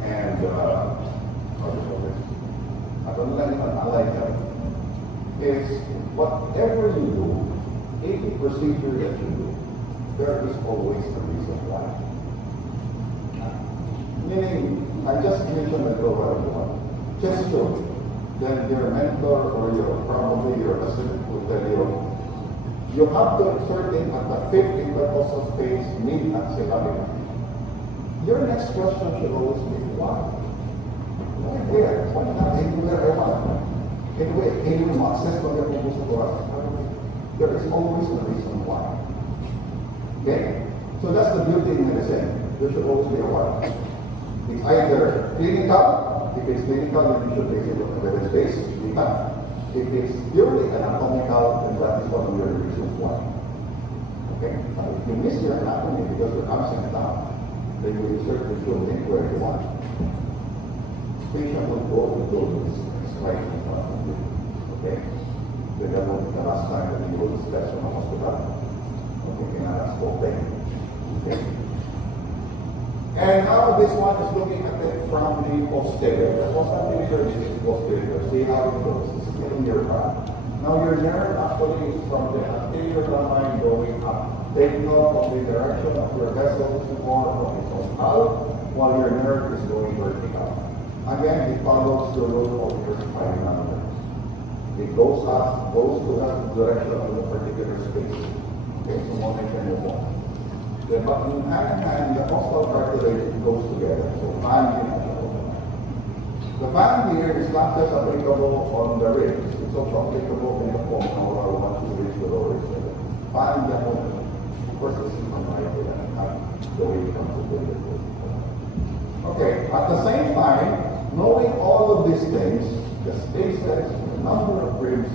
and allied health is whatever you do, any procedure that you do, there is always a reason why. Meaning, I just mentioned a global one. Just so that your mentor or probably your assistant will tell you have to insert it at the 5th intercostal space, mid-axillary. Your next question should always be, why? Why there? Why not anywhere I want? Anyway, can you access to the thorax? There is always a reason why. Okay? So that's the beauty in medicine. There should always be a why. It's either clinical. If it's clinical, then you should take it with evidence-based. If it's purely anatomical, then that is one of your reasons why. Okay? If you miss your anatomy because you're absent now, then you insert the tube anywhere you want. Patient will go to the right in front of you. Okay? Then that will be the last time that you will discuss from the hospital. Okay, now that's okay. Okay? And now this one is looking at it from the posterior. The posterior is posterior. See how it goes. It's in your back. Now your nerve actually is from the anterior line going up. Take note of the direction of your vessels more from its own out, while your nerve is going vertical. Again, it follows the rule of your spinal nerve. It goes up, goes to that direction of the particular space. Okay, so one can move on. But in hand in hand, the costal cartilage goes together. So fan here. The fan here is not just applicable on the ribs, it's also applicable in the form of once you reach the lower extremity. Fan the moment. Of course, this is on right here and the way it comes to the okay, at the same time, knowing all of these things, the spaces, the number of ribs,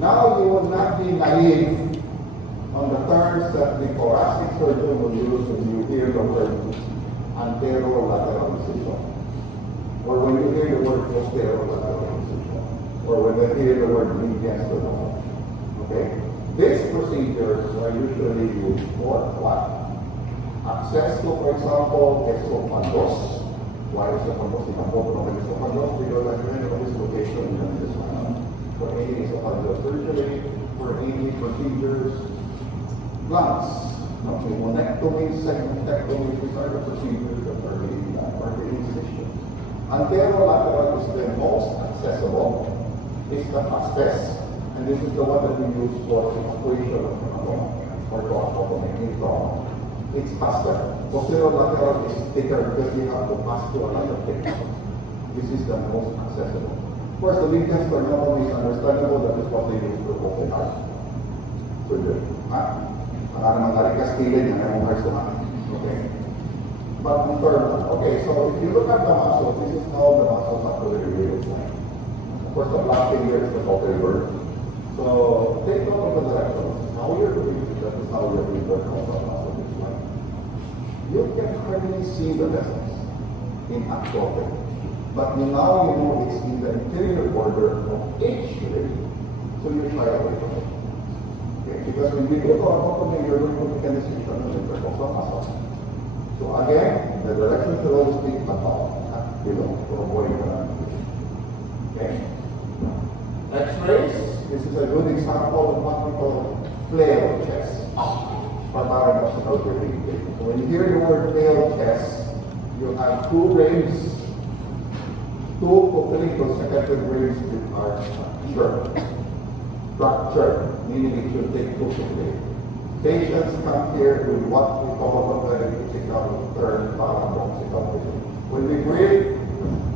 now you will not be naive on the terms that the thoracic surgeon will use when you hear the word anterolateral incision, or when you hear the word posterolateral incision, or when they hear the word median sternum. Okay? These procedures are usually used for what? Access to, for example, esophagus. Why esophagus? Important of esophagus because I kind of dislocation in this one. For any esophageal surgery, for any procedures, lungs, pneumonectomy, segmentectomy, these are the procedures that are being done for the incision. Anterolateral is the most accessible, it's the fastest, and this is the one that we use for evacuation of or trauma. It's faster. Posterolateral is thicker because we have to pass through a lot of things. This is the most accessible. Of course, the median sternum is understandable, that is what they use for open heart surgery. Para naman tayo kastilin na yung heart stomach. Okay? But okay, so if you look at the muscle, this is how the muscles actually looks like. Of course, the black finger is the focal word. So take note of the direction. How you're doing it, that is how you're doing the muscle looks like. You can hardly see the vessels in actual thing. But now you know it's in the interior border of each rib. So you try away from it. Okay? Because when you go to anatomy, you're going to make a decision on the intercostal muscle. So again, the direction should always be above, not below, to avoid the okay? X-rays. This is a good example of what we call flail chess. So when you hear the word flail chess, you have two rings, two fulfilling consecutive rings that are structured, meaning it should take two to play. Patients come here with what we call a very physical term, paradoxical. When we breathe,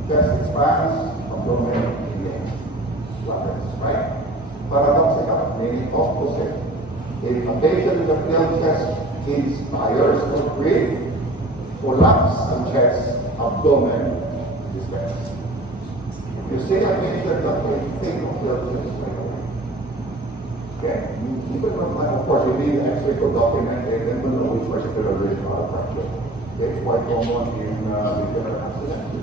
chest expands, abdomen flattens, right? Paradoxical, meaning opposite. If a patient with a flail chest inspires to breathe, collapse and chest, abdomen dispense. You see a patient that will think of flail chest right away. Okay? You can of course, you need X-ray to document it and to know which particular rib fracture. Okay? Quite common in nuclear accidents.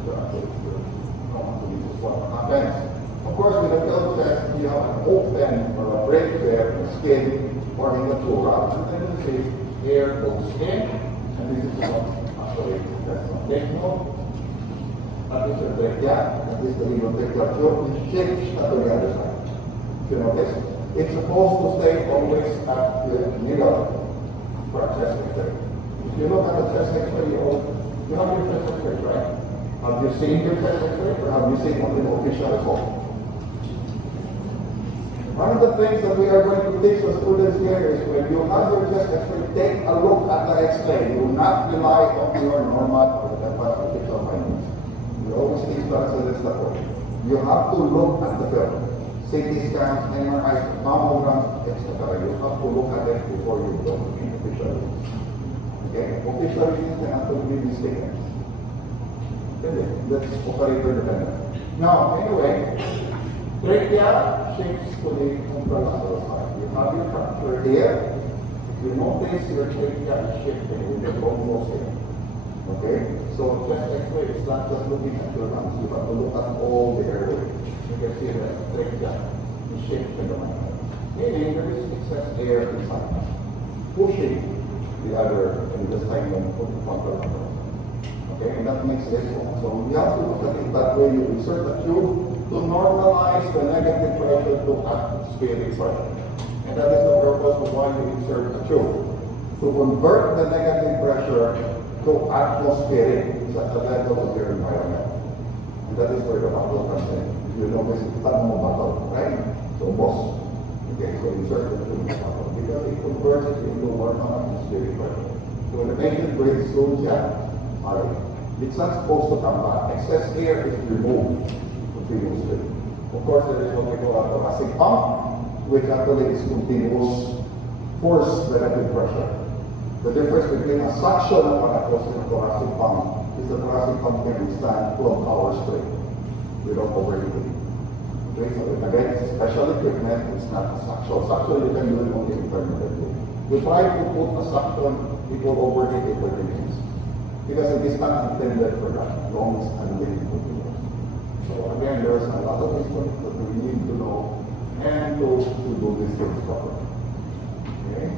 What happens? Of course, with a flail chest, you have an open or a break there, the skin forming the pleural, and then you see air goes in, and this is what actually that's not lymph node. That is the trachea, that is the ventricular tube, it shifts to the other side. If you notice, it's supposed to stay always at the middle for a chest X-ray. If you look at the chest X-ray, you have your chest X-ray, right? Have you seen your chest X-ray, or have you seen only the official result? One of the things that we are going to teach the students here is when you have your chest X-ray, take a look at the X-ray. Do not rely on your normal or the official findings. We always teach students that way. You have to look at the film. CT scans, MRIs, mammograms, etc. You have to look at it before you go in official readings. Okay? Official readings can actually be mistaken. That's operator dependent. Now, anyway, trachea shifts to the contralateral side. You have your fracture here. If you notice your trachea is shifting with the bronchos here. Okay? So chest X-ray is not just looking at your lungs. You have to look at all the airways. You can see the trachea is shifting the mind. Meaning there is excess air inside, pushing the other intestine to the contralateral. Okay? And that makes this one. So you have to look at it that way. You insert the tube to normalize the negative pressure to atmospheric pressure. And that is the purpose of why you insert a tube. To convert the negative pressure to atmospheric, it's at the level of your environment. And that is where the bottle comes in. If you notice, it's not a bottle, right? So boss. Okay, so insert the tube in the bottle. Because it converts it into normal atmospheric pressure. So when the patient breathes through it's not supposed to come back. Excess air is removed. Of course, there is what we call a thoracic pump, which actually is continuous force relative pressure. The difference between a suction apparatus and a thoracic pump is the thoracic pump can withstand 12 hours straight without overheating. Okay, so again, it's a special equipment, it's not a suction. Suction you can do it only intermittently. We try to put a suction, it will overheat it 30 minutes. Because it is not intended for that long standing continuous. So again, there's a lot of things that we need to know and to do this things properly. Okay?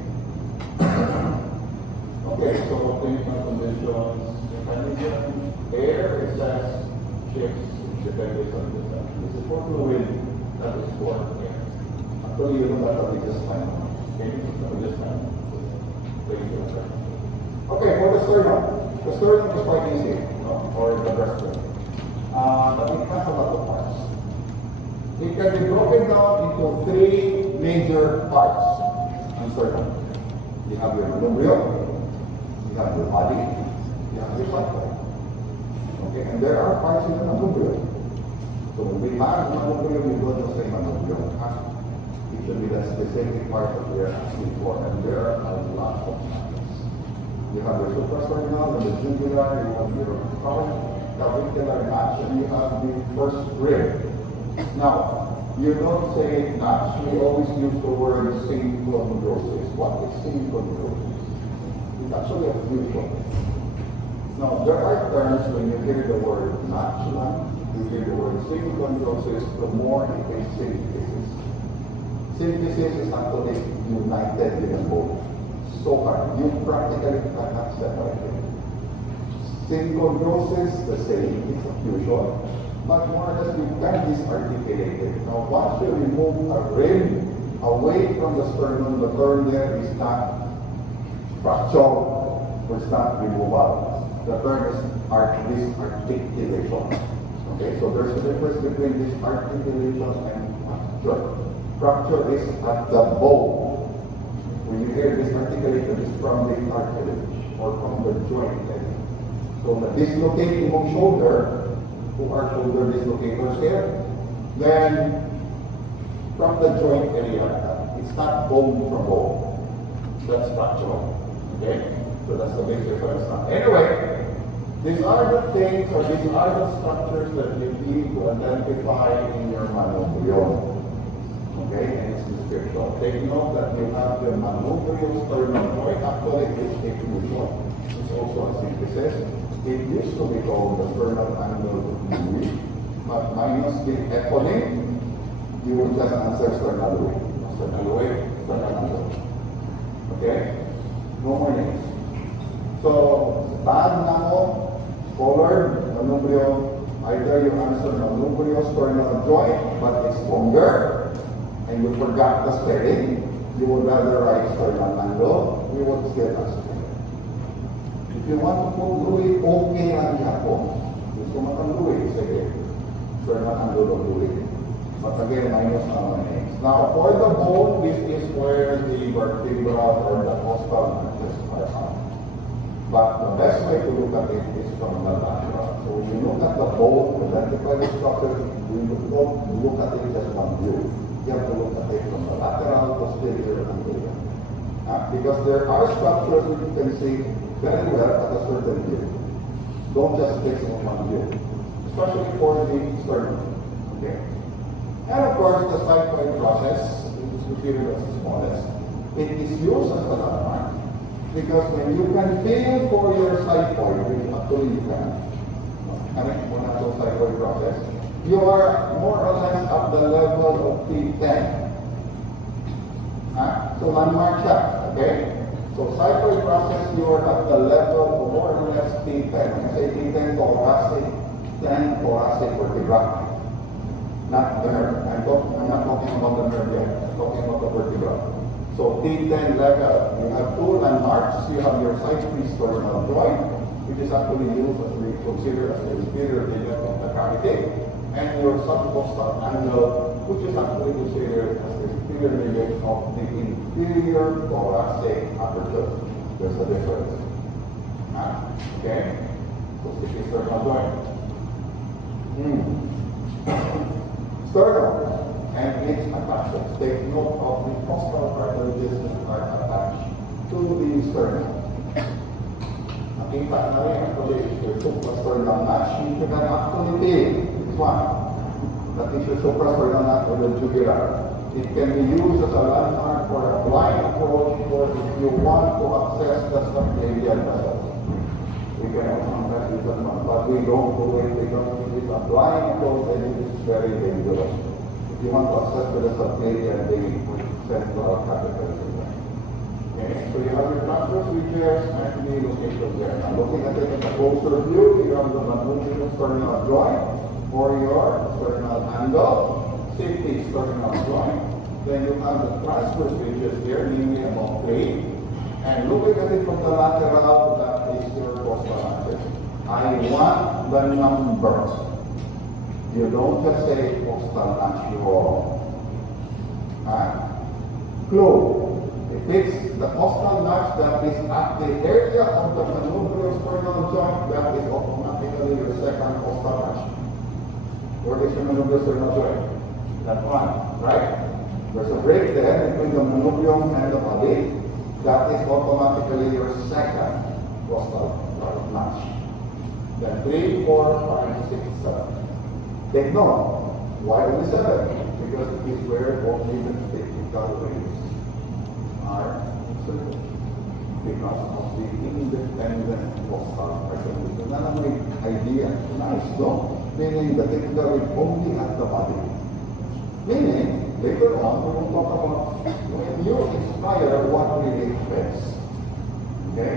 Okay, so clinical conditions, mechanism, air excess, shifts, depending on the time. This is for fluid, that is for air. Actually, you know that we just find out. Okay, so we just find out. Okay, for the sternum. The sternum is quite easy, or the breastbone. But it has a lot of parts. It can be broken down into three major parts. I'm sorry. You have your manubrium, you have your body, you have your cycle. Okay, and there are parts in the manubrium. So when we have manubrium, we don't just say manubrium. It should be the specific part that we are asking for, and there are a lot of parts. You have your suprasternal, and the jugular, you have your clavicular notch, and you have the first rib. Now, you don't say notch, we always use the word synchondrosis. What is synchondrosis? It's actually a fusion. Now, there are terms when you hear the word notch, you hear the word synchondrosis, the more it is synthesis. Synthesis is actually united in a both. So hard, you practically cannot separate it. Synchondrosis, the same, it's a fusion. but more or less you can disarticulate it. Now, once you remove a rib away from the sternum, the term there is not fracture or it's not removal. The term is disarticulation. Okay, so there's a difference between disarticulation and fracture. Fracture is at the bone. When you hear disarticulation, it's from the cartilage or from the joint area. So dislocating of shoulder, who are shoulder dislocators here, then from the joint area, it's not bone from bone. That's fracture. Okay? So that's the big difference now. Anyway, these are the things or these are the structures that you need to identify in your manubrium. Okay? And it's description. Take note that you have the manubrium sternum joint. Actually, it's a fusion. It's also a synthesis. It used to be called the sternal angle fluid, but minus the eponym, you will just answer sternal weight. Sternal weight, sternal angle. Okay? No more names. So, bad na mo, colored, manubrium, either you answer manubrium sternal joint, but it's longer, and you forgot the spelling, you would rather write sternal angle, you would still answer. If you want to put Louis, okay lang Japon. Gusto mo kang Louis, sige. Sternal angle of Louis. But again, minus our names. Now, for the bone, this is where the vertebra or the costal arches are found. But the best way to look at it is from the lateral. So when you look at the bone, identify the structure, you don't look at it just one view. You have to look at it from the lateral, posterior, and anterior. Because there are structures which you can see very well at a certain view. Don't just fix on one view. Especially for the sternum. Okay? And of course, the xiphoid process, which is superior as the smallest, it is used as a landmark. Because when you can feel for your xiphoid, which actually you can, xiphoid process, you are more or less at the level of T10. So landmark siya, okay? So xiphoid process, you are at the level of more or less T10. When I say T10, thoracic, 10 thoracic vertebra. Not the nerve. I'm not talking about the nerve yet. I'm talking about the vertebra. So T10 level, you have two landmarks. You have your xiphoid sternal joint, which is actually used as we consider as the inferior ligament of the cavity, and your subcostal angle, which is actually considered as the inferior ligament of the inferior thoracic aperture. There's a difference. Okay? So this is sternal joint. Sternum and its attachments. Take note of the costal cartilages that are attached to the sternum. Nakita na rin actually, your suprasternal notch, you can actually feel this one. That is your suprasternal notch or the jugular. It can be used as a landmark for a blind approach or if you want to access the subclavian vessels. We can sometimes use that one, but we don't do it because it is a blind approach and it is very dangerous. If you want to access to the subclavian, they will send to our capital. Okay, so you have your transverse features and the location there. Now looking at it in a closer view, you have the manubrium sternal joint or your sternal angle, safety sternal joint. Then you have the transverse features here, namely about 3. And looking at it from the lateral, that is your costal arches. I want the number. You don't just say costal arch, you wrong. Clue. If it's the costal notch that is at the area of the manubrium sternal joint, that is automatically your second costal notch. Where is the manubrium sternal joint? That one, right? There's a break there between the manubrium and the body. That is automatically your second costal notch. Then 3, 4, 5, 6, 7. Take note. Why only 7? Because it is where only the critical waves are circled. Because of the independent costal arteries. None of my idea. Nice, no? Meaning the critical wave only at the body. Meaning, later on, we will talk about when you inspire what really happens. Okay?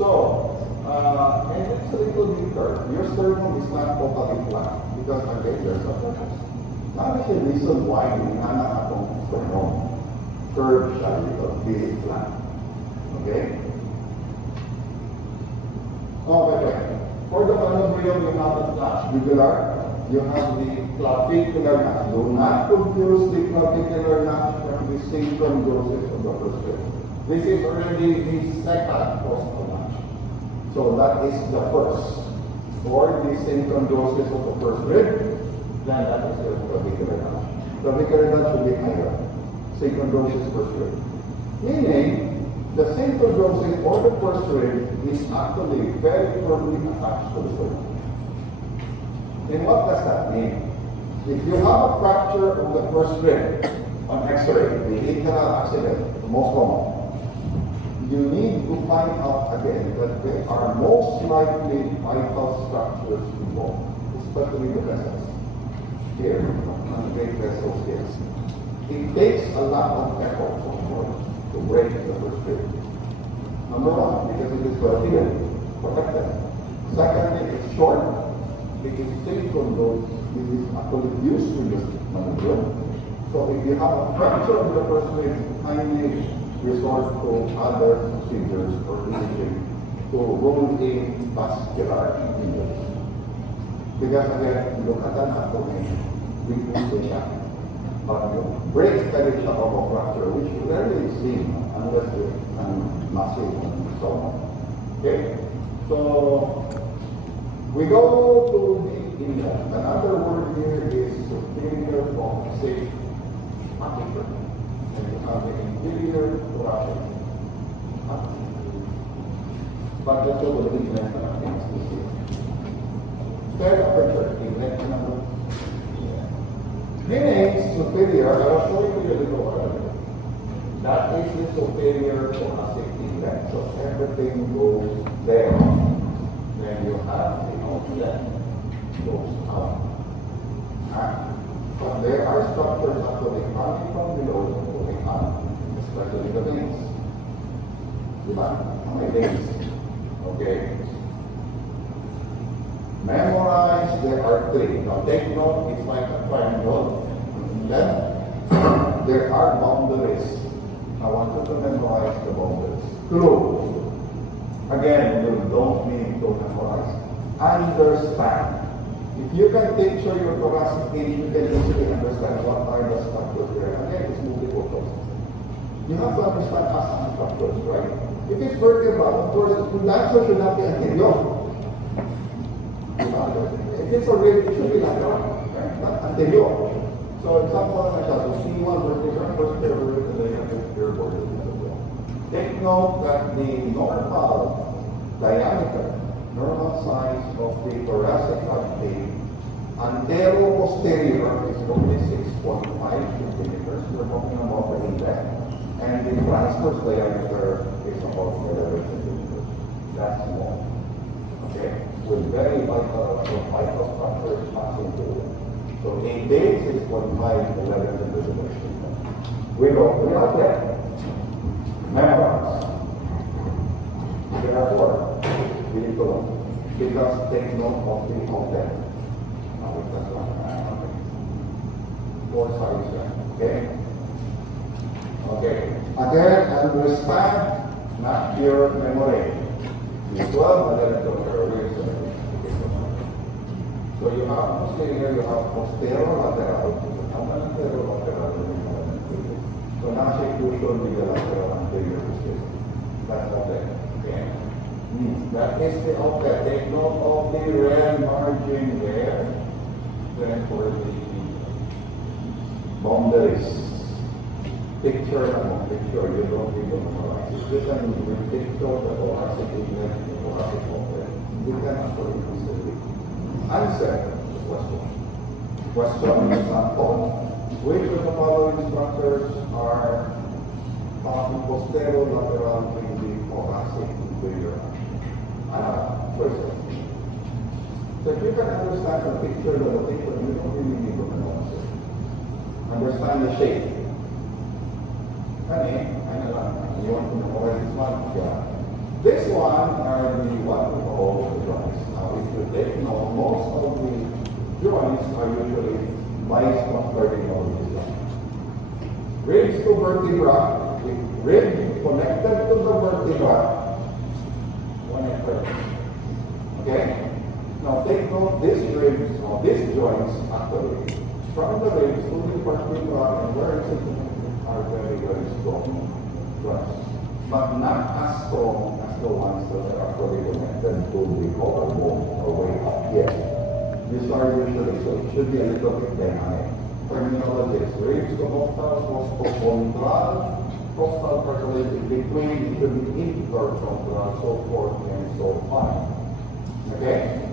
So, and it's a little bit curved. Your sternum is not totally flat because again, there's a purpose. That is the reason why we have atong sternum. Curved siya little, bit flat. Okay? Okay. For the manubrium, you have the jugular, you have the clavicular notch. Do not confuse the clavicular notch from the synchrone doses of the first rib. This is already the second costal notch. So that is the first. For the synchrone doses of the first rib, then that is your clavicular notch. Clavicular notch will be higher. Synchrone doses first rib. Meaning, the synchrone dosing or the first rib is actually very firmly attached to the sternum. And what does that mean? If you have a fracture of the first rib on X-ray, the literal accident, most common, you need to find out again that there are most likely vital structures involved, especially the vessels. Here, on the great vessels here. It takes a lot of effort to break the first rib. Number one, because it is well-healed, protected. Secondly, it's short, because silicone goes, it is actually used to this manubrium. So if you have a fracture of the first rib, kindly resort to other procedures or imaging to rule in vascular injuries. Because again, look at that anatomy, we do siya. But you break kind of a fracture, which you rarely see unless it's massive and so on. Okay? So we go to the inlet. Another word here is superior thoracic aperture. And you have the inferior thoracic aperture. But let's go to the inlet and see. Third aperture, inlet number. Meaning superior, I will show you a little earlier. That is the superior thoracic inlet. So everything goes there. Then you have the outlet goes out. But there are structures actually coming from below and going up, especially the veins. Diba? May veins. Okay. Memorize, there are three. Now take note, it's like a triangle. Then there are boundaries. I want you to memorize the boundaries. True. Again, you don't need to memorize. Understand. If you can picture your thoracic cage, you can easily understand what are the structures there. Again, it's multiple choices. You have to understand as structures, right? If it's vertebral, of course, the answer should not be anterior. If it's a rib, it should be lateral, right? Not anterior. So example like that, so C1 vertebral, first vertebral, and then you have your border. Take note that the normal diameter, normal size of the thoracic cavity, antero-posterior is only 6.5 centimeters. We're talking about the inlet. And the transverse diameter is about 11 centimeters. That's small. Okay? With very vital structures passing through it. So a base is 6.5 to 11 centimeters. We are there. Memorize. Therefore, we need to learn. Because take note of the outlet. Four sides there. Okay? Okay. Again, understand, not pure memory. Visual, and then earlier. So you have posterior, you have posterolateral, anterolateral. So now fusion with the lateral anterior posterior. That's outlet. Okay. That is the outlet. Take note of the red margin there. Then for the boundaries. Picture, you don't need to memorize. If you can picture the thoracic inlet, the thoracic outlet, you can actually consider it. Answer the question. Question, example, which of the following structures are posterolateral in the thoracic inferior? Choices. So if you can understand the picture, you don't really need to memorize it. Understand the shape. You want to memorize this one? Yeah. This one are the what we call the joints. Now, if you take note, most of the joints are usually biconvertical joints. Ribs to vertebra, rib connected to the vertebra, connected. Okay? Now take note, these ribs, or these joints actually, from the ribs to the vertebra and where it's are very, very strong joints. But not as strong as the ones that are actually connected to the collarbone or way up here. These are usually, so it should be a little bit dynamic. Terminologies, ribs to costal cartilage in between, it should be intercostal, so forth and so on. Okay?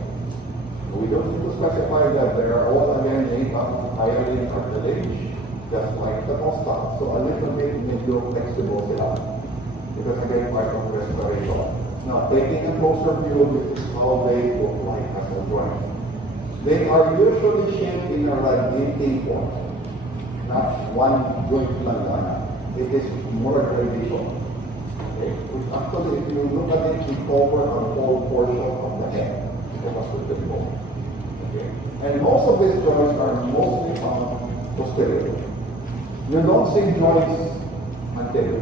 We don't need to specify that they are all again made of hyaline cartilage, just like the costal. So a little bit medyo flexible sila. Because again, part of respiration. Now, taking a closer view, this is how they look like as a joint. They are usually shaped in a radiating form. Not one joint lang. It is more radiation. Okay? Which actually, if you look at it, it covers a whole portion of the head. Okay? And most of these joints are mostly found posterior. You don't see joints anterior.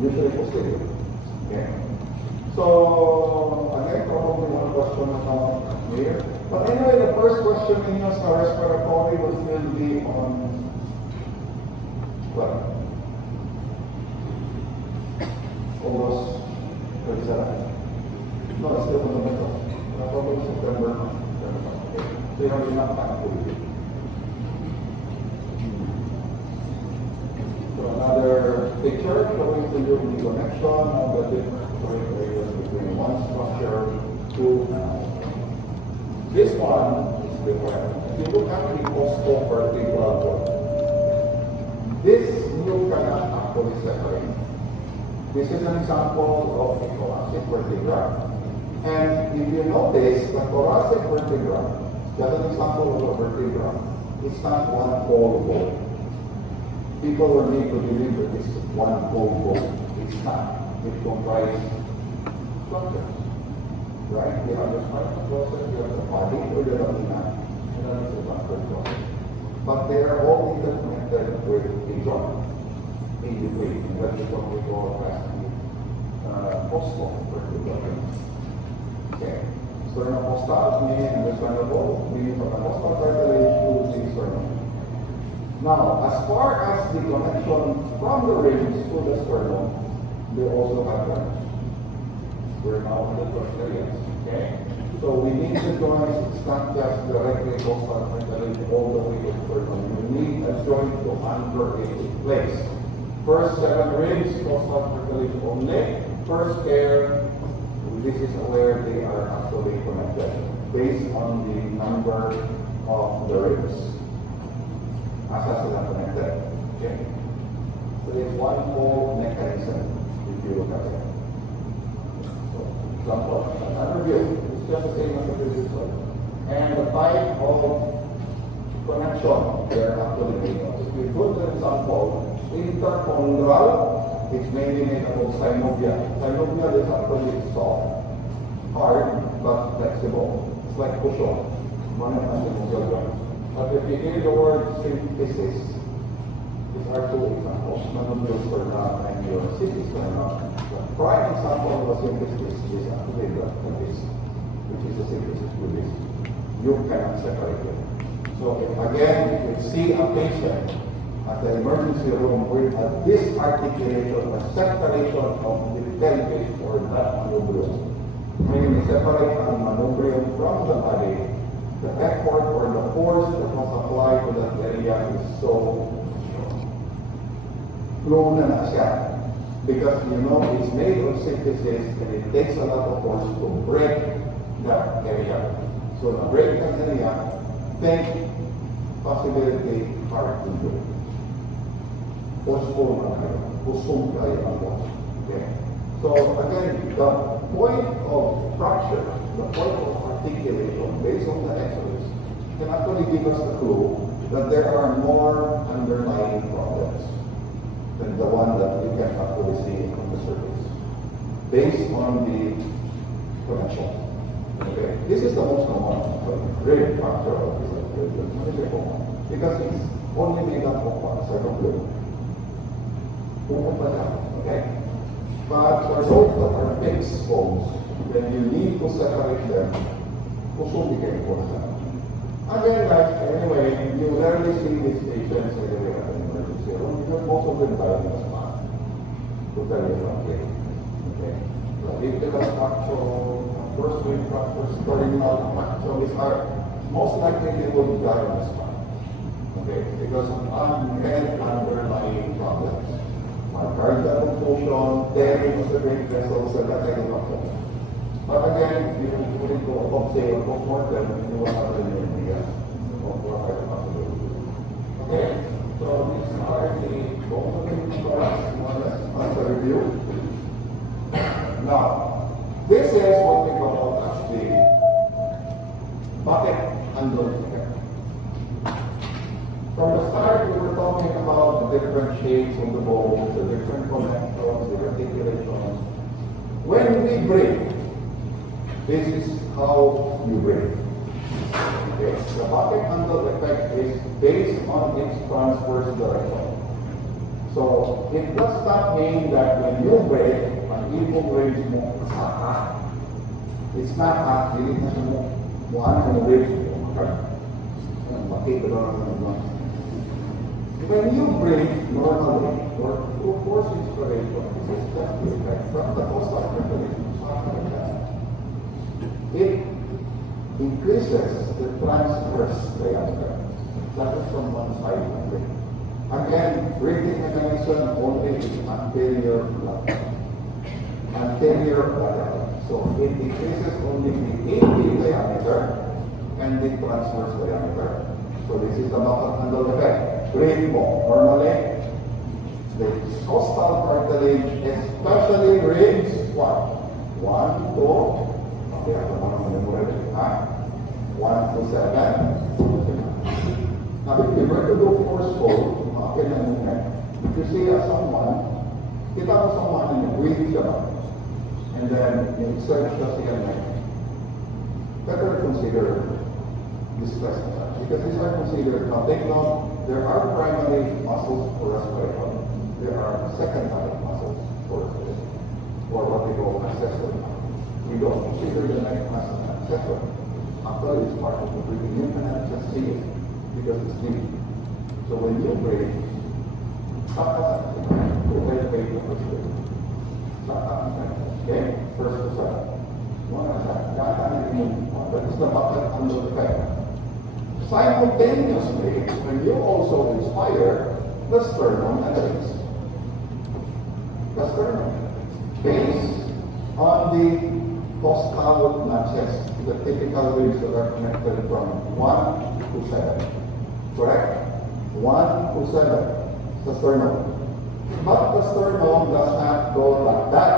Usually posterior. Okay? So, again, probably one question about here. But anyway, the first question in your respiratory will still be on what? Almost 37. No, it's still on the middle. Probably September. Okay. So you have enough time to do it. So another picture showing to you the connection of the different areas between one structure to another. This one is different. If you look at the costovertebral bone, this you cannot actually separate. This is an example of the thoracic vertebra. And if you notice, the thoracic vertebra, just an example of a vertebra, it's not one whole bone. People will need to believe that it's one whole bone. It's not. It comprises structures. Right? You have the spinal process, you have the body, or the lamina, and then it's the backward process. But they are all interconnected with a joint in between. That is what we call as the costal vertebra. Okay? Sternocostal meaning understandable, meaning from the costal cartilage to the sternum. Now, as far as the connection from the ribs to the sternum, they also have that. We're now in the first areas. Okay? So we need the joints, it's not just directly costal cartilage all the way to the sternum. You need a joint to anchor it in place. First 7 ribs, costal cartilage only. First pair, this is where they are actually connected based on the number of the ribs. Asa sila connected. Okay? So it's one whole mechanism if you look at it. So, example, another view. It's just the same as the previous one. And the type of connection they're actually made of. If we put an example, interchondral, it's mainly made up of synovial. Synovial is actually soft, hard, but flexible. It's like cushion. One of the synovial joints. But if you hear the word symphysis, these are 2 examples. Synovial sternum and your symphysis sternum. The prime example of a symphysis is actually the symphysis, which is a symphysis with this. You cannot separate it. So again, if you see a patient at the emergency room with a disarticulation, a separation of the pelvis or that manubrium, meaning separate the manubrium from the body, the effort or the force that was applied to that area is so low na siya. Because you know it's made of synthesis and it takes a lot of force to break that area. So to break that area, think possibility heart injury. Forceful na kayo. Pusong kayo ang force. Okay? So again, the point of fracture, the point of articulation based on the x-rays can actually give us a clue that there are more underlying problems than the one that you can actually see on the surface. based on the connection. Okay, this is the most common rate factor of the municipal one because it's only made up of one certain group. Okay, but for those that are fixed homes, then you need to separate them. Again, guys, anyway, you rarely see these patients anyway at an emergency room because most of them die in the spot. To tell you frankly. Okay. Clavicular fracture, first wave fracture, sternal fracture, these are most likely they will die on the spot. Okay, because of unmet underlying problems. Myocardial confusion, tearing of the brain vessels, and that kind of problem. But again, you need to observe or postmortem, you will have an idea of what are the possibilities. Okay, so these are the complicated products, more or less, under review. Now, this is what we call as the bucket handle effect. From the start, we were talking about the different shapes of the bones, the different connections, the articulations. When we break, this is how you break. Okay. The bucket handle effect is based on its transverse direction. So it does not mean that when you break, ang ibong range mo sa half. It's not half, hindi na siya mo ang range mo. Makita lang naman. When you break normally, or through force inspiration, this is just the effect from the costal circulation. It increases the transverse diameter. That is from one side to the other. Again, breathing mechanism only is anterior lateral. Anterior lateral. So it increases only the AP diameter and the transverse diameter. So this is the bucket handle effect. Breathe more. Normally, the costal cartilage, especially ribs, what? 1 to 1 to 7. Now, if you were to do forceful, if you see someone, kita mo someone and you breathe siya, and then you exert siya siya better consider this test. Because these are considered, now take note, there are primary muscles for respiration. There are secondary muscles for respiration, or what we call accessory. We don't consider the neck muscle accessory. Actually, it's part of the breathing. You cannot just see it because it's deep. So when you breathe, okay, first to second. That is the bucket handle effect. Simultaneously, when you also inspire, the sternum enters. The sternum based on the costal notches, the typical ribs that are connected from 1 to 7. Correct? 1 to 7. The sternum. But the sternum does not go like that.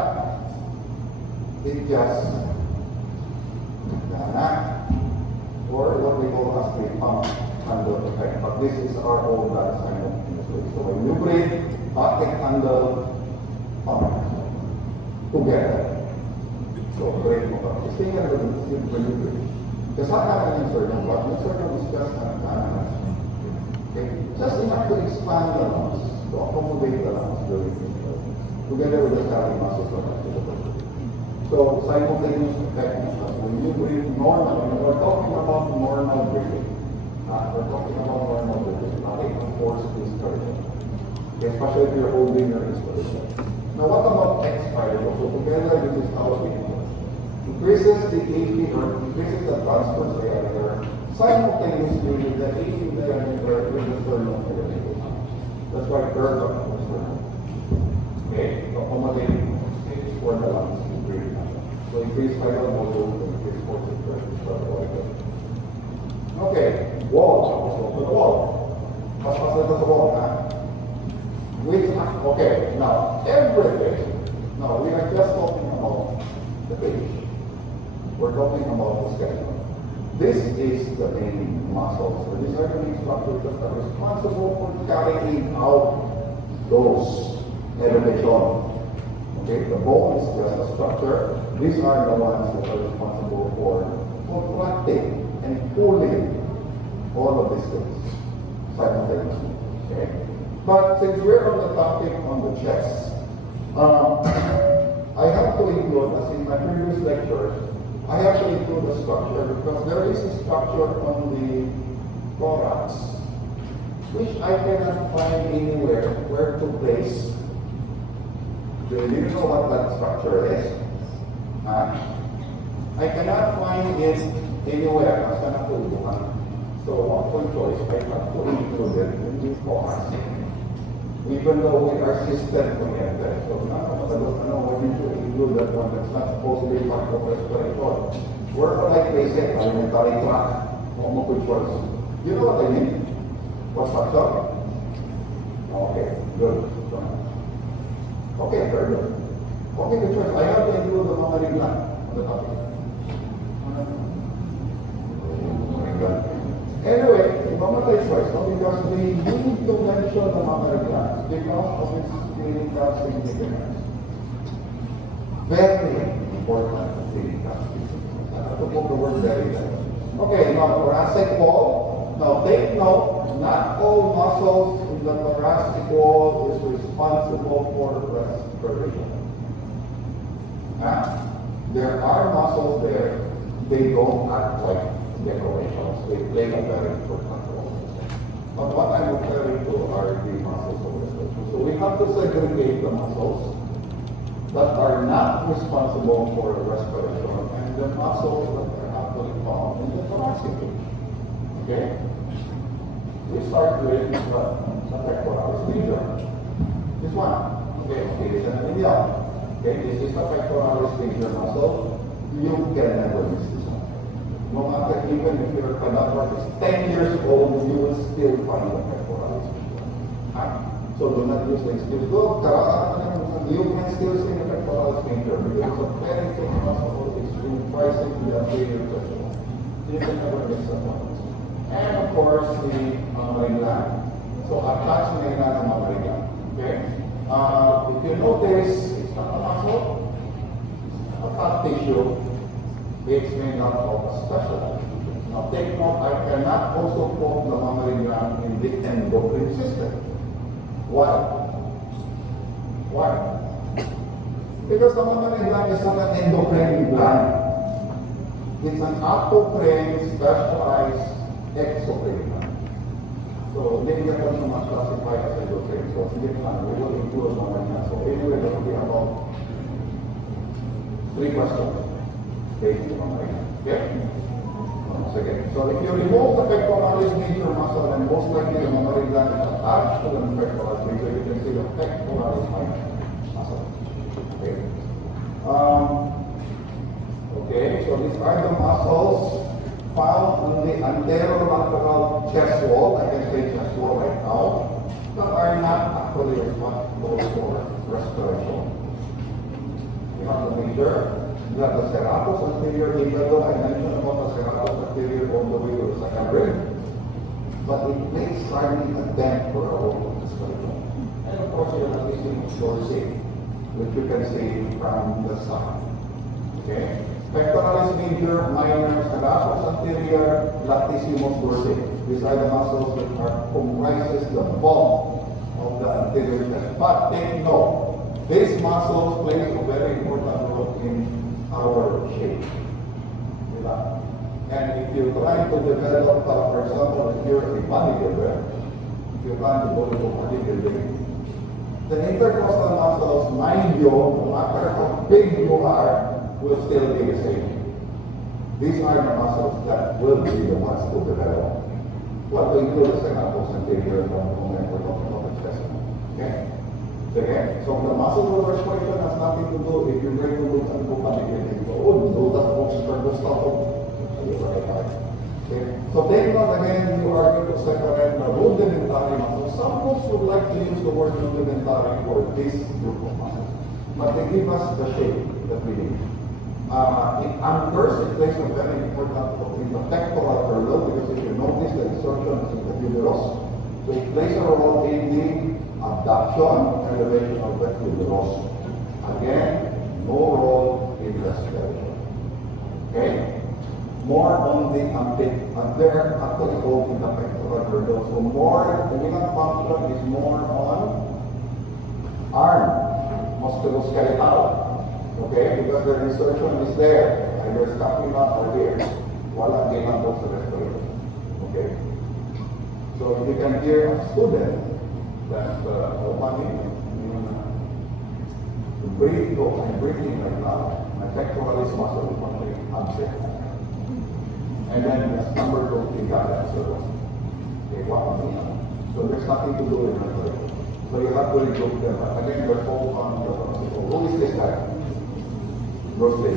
It just or what we call as the pump handle effect. But this is our own that simultaneously. So when you breathe, bucket handle, pump together. So breathe mo pa. Stay here when you breathe. Kasi haka yung sternum, but the sternum is just okay. Just enough to expand the lungs, to accommodate the lungs during breathing. Together with the carrying muscles of the body. So simultaneous effect. When you breathe normally, we're talking about normal breathing. We're talking about normal breathing, nothing of force inspiration. Especially if you're holding your inspiration. Now what about expiration? So together this is how we do it. Increases the AP or increases the transverse diameter simultaneously with the AP diameter with the sternum diameter. That's why curve up the sternum. Okay, to accommodate space for the lungs to breathe. So increase vital volume, increase force inspiration. Okay, wall. Let's go to the wall. Let's pass the wall, huh? Okay, now everything. Now we are just talking about the page. We're talking about the skeleton. This is the main muscles. So these are the main structures that are responsible for carrying out those elevations. Okay, the bone is just a structure. These are the ones that are responsible for contracting and pulling all of these things simultaneously. Okay? But since we're on the topic on the chest, I have to include, as in my previous lectures, I have to include the structure because there is a structure on the thorax which I cannot find anywhere where to place. Do you know what that structure is? I cannot find it anywhere. So one choice, I have to include it in the thorax. Even though we are system-oriented. So we need to include that one that's not supposed to be part of respiratory. Where do I place it? Alimentary tract. Good choice. You know what I mean? What's that talk? Okay, good. Okay, very good. Okay, good choice. I have to include the mammary gland on the topic. Very good. Anyway, mammary choice, because we need to mention the mammary gland because of its clinical significance. Very important clinical significance. I have to put the word very there. Okay, now thoracic wall. Now take note, not all muscles in the thoracic wall is responsible for respiration. There are muscles there, they don't act like decorations. They play a very important role. But what I'm referring to are the muscles of respiration. So we have to segregate the muscles that are not responsible for respiration and the muscles that are actually found in the thoracic cage. Okay? We start with the pectoralis major. This one. Okay, this is an medial. Okay, this is the pectoralis major muscle. You can never miss this one. No matter even if your cadaver is 10 years old, you will still find the pectoralis major. So do not use the excuse. You can still see the pectoralis major because it's a very thick muscle. It's rising to the anterior threshold. You can never miss that one. And of course, the mammary gland. So attach mammary gland and mammary gland. Okay? If you notice, it's not a muscle, it's a fat tissue. It's made up of a special tissue. Now take note, I cannot also put the mammary gland in the endocrine system. Why? Why? Because the mammary gland is not an endocrine gland. It's an apocrine specialized exocrine gland. So they get also much classified as endocrine. So we will include mammary gland. So anyway, there will be about 3 questions based on mammary gland. Okay? Second. So if you remove the pectoralis major muscle, then most likely the mammary gland is attached to the pectoralis major. You can see the pectoralis minor muscle. Okay. Okay, so these are the muscles found on the anterolateral chest wall. I can say chest wall right now, that are not actually responsible for respiration. We have the major. You have the serratus anterior, even though I mentioned about the serratus anterior all the way to the second rib, but it makes hardly a dent for a whole respiration. And of course, you have this dorsal, which you can see from the side. Okay? Pectoralis major, minor, serratus anterior, latissimus dorsi. These are the muscles that comprises the bulk of the anterior chest. But take note, these muscles play a very important role in our shape. And if you're trying to develop, for example, if you're a bodybuilder, if you're trying to go into bodybuilding, the intercostal muscles, mind you, no matter how big you are, will still be the same. These are the muscles that will be the ones to develop. What we include the serratus anterior from we're talking about the chest. Okay? Okay? So the muscle of respiration has nothing to do if you're going to look and go bodybuilding. Do that Oxford stuff. Okay? So take note again, you are going to separate the rudimentary muscles. Some folks would like to use the word rudimentary for this group of muscles, but they give us the shape that we need. It anchors, it plays a very important role in the pectoral girdle, because if you notice the insertion is the humerus, so it plays a role in the abduction and elevation of the humerus. Again, no role in respiration. Okay? More on the there are actually both in the pectoral girdle. So more, the winged function is more on arm, musculoskeletal. Okay? Because the insertion is there. Either scapula or here. Wala din ang sa respiration. Okay? So if you can hear a student that breathe goes, I'm breathing right now. My pectoralis muscle is only absent. And then the number goes to God. Okay, wow. So there's nothing to do with it. So you have to reduce them. Again, they're all on the principle. Who is this guy? Bruce Lee. You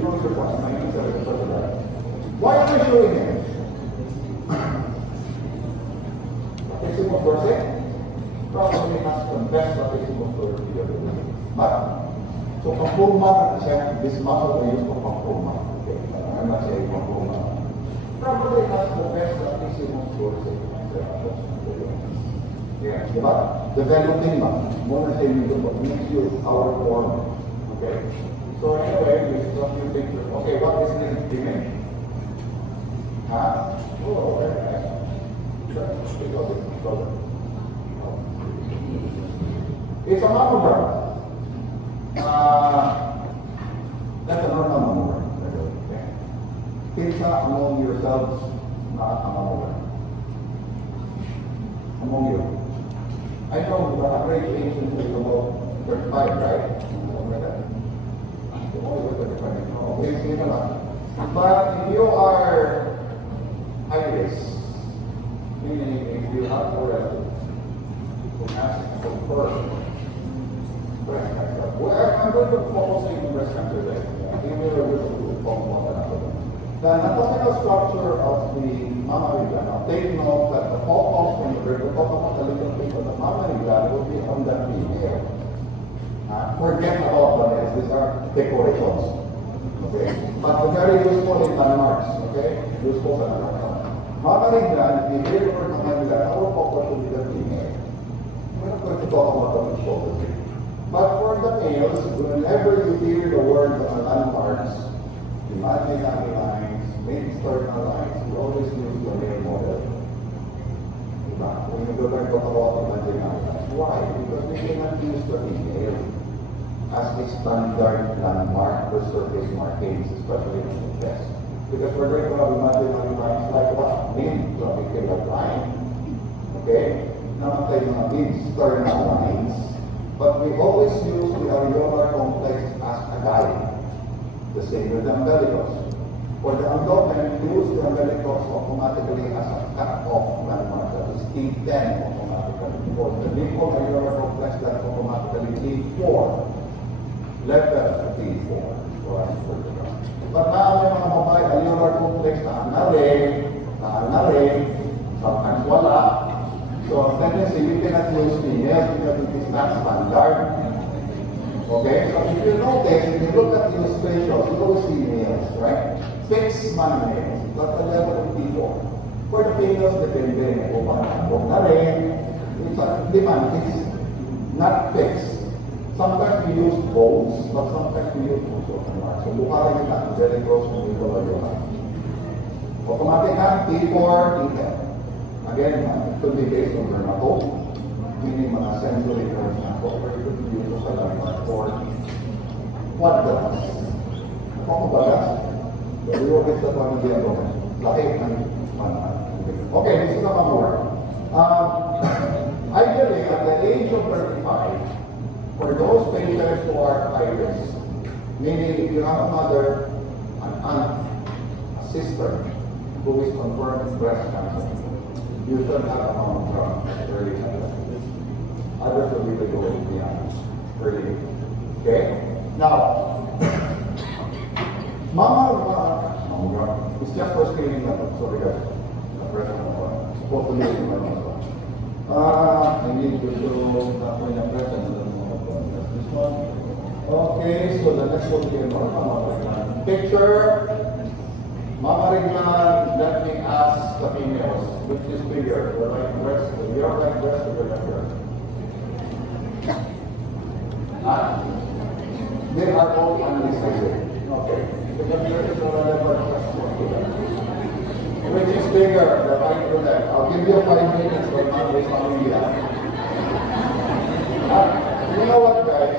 know your boss, 1977. Why am I showing him? Latissimus dorsi? Probably has the best latissimus dorsi ever. But, so pampulma, this muscle we use for pampulma. Okay, I'm not saying pampulma. Probably has the best latissimus dorsi. Yeah, diba? Developing man, muna sa inyo ito, makes you our form. Okay? So anyway, this is a few pictures. Okay, what is this image? Huh? Oh, very nice. It's a mammogram. That's a normal mammogram. Okay? Pinsa among yourselves, not a mammogram. Among you. I know the average age is about 35, right? But if you are high risk, meaning if you have already confirmed breast cancer, I'm going to focus on breast cancer today. The anatomical structure of the mammary gland. Now take note that the focus when we're talking about a little bit of the mammary gland will be on the female. Forget about the rest. These are decorations. Okay? But very useful in landmarks. Okay? Useful in landmarks. Mammary gland, if you hear the word mammary gland, our focus will be the female. We're not going to talk about the shoulder. But for the males, whenever you hear the word landmarks, imaginary lines, mid-sternal lines, we always use the male model. When you go back to talk about imaginary lines. Why? Because we cannot use the female as a standard landmark for surface markings, especially in the chest. Because we're going to have imaginary lines like what? Mid-clavicular line. Okay? Naman tayo mga mid-sternal lines. But we always use the areolar complex as a guide. The same with the umbilicus. For the abdomen, we use the umbilicus automatically as a cut-off landmark. That is T10 automatically. For the lipo areolar complex, that's automatically T4. Letter T4. But now may mga babae, areolar complex na rin, sometimes wala. So ang tendency, you cannot use females because it is not standard. Okay, so if you notice, if you look at illustrations, you always see males, right? Fixed man males, that's the level of T4. For the females, depende kung paano na rin. It's not fixed. Sometimes we use bones, but sometimes we use muscle and marks. So bukarin yung natin, very close to the level. Automatic na, T4, T10. Again, it could be based on dermatome, meaning mga sensory nerves na po, or it could be used sa landmark for what does? Kung bagas, iwagit sa pamilya ko, lahi ng okay, this is naman more. Ideally, at the age of 35, for those patients who are high risk, meaning if you have a mother, an aunt, a sister, who is confirmed breast cancer, you should have a mammogram early childhood. Others will be going beyond early. Okay? Now, mammogram is just for screening level. Sorry guys. Supposed to be in my mouth. I need to show that when I'm present. This one. Okay, so the next one is mammogram. Picture. Mammary gland, let me ask the females, which is bigger, the right breast, your right breast or your left breast? Huh? They are all undecisive. Okay. Because there is no relevant question to them. Which is bigger, the right to that. I'll give you 5 minutes for not responding to that. You know what, guys?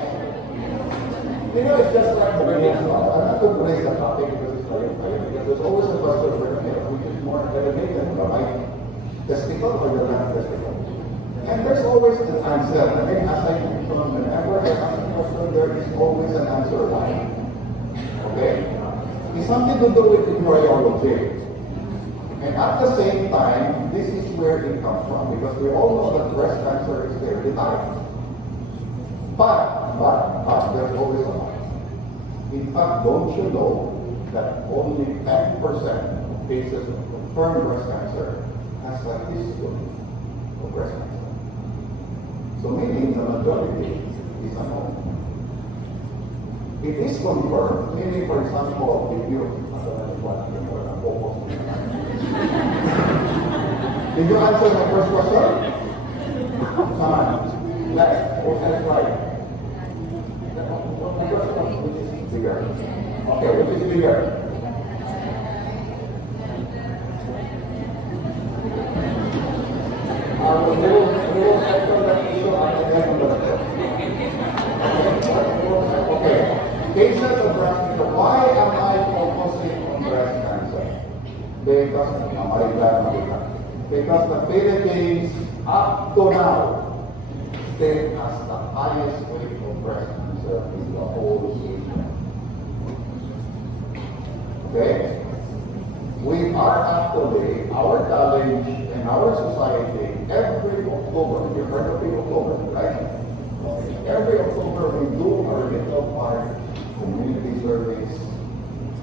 You know, it's just like the radio. I'm not going to raise the topic because it's very funny. Because there's always a question for the mayor, which is more elevated, the right testicle or the left testicle. And there's always an answer. I mean, as I mentioned, whenever I ask a question, there is always an answer. Why? Okay? It's something to do with embryology. And at the same time, this is where it comes from, because we all know that breast cancer is hereditary. But there's always a but. In fact, don't you know that only 10% of cases of confirmed breast cancer has a history of breast cancer? So meaning the majority is unknown. It is confirmed, meaning for example, if you did you answer my first question? Come on. Left or right? Which is bigger? Okay, which is bigger? Okay. Cases of breast cancer. Why am I focusing on breast cancer? Because the Philippines, up to now, state as the highest rate of breast cancer in the whole Asia. Okay? We are actually, our college and our society, every October, you heard of the October, right? Every October we do our little part, community service,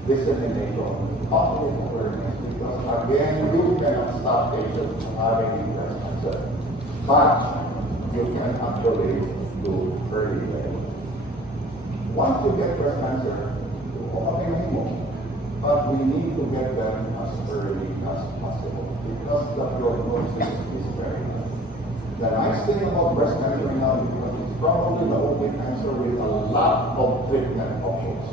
dissemination, public awareness, because again, you cannot stop patients from having breast cancer. But you can actually do early diagnosis. Once you get breast cancer, okay mo. But we need to get them as early as possible because the prognosis is very high. The nice thing about breast cancer now is because it's probably the only cancer with a lot of treatment options.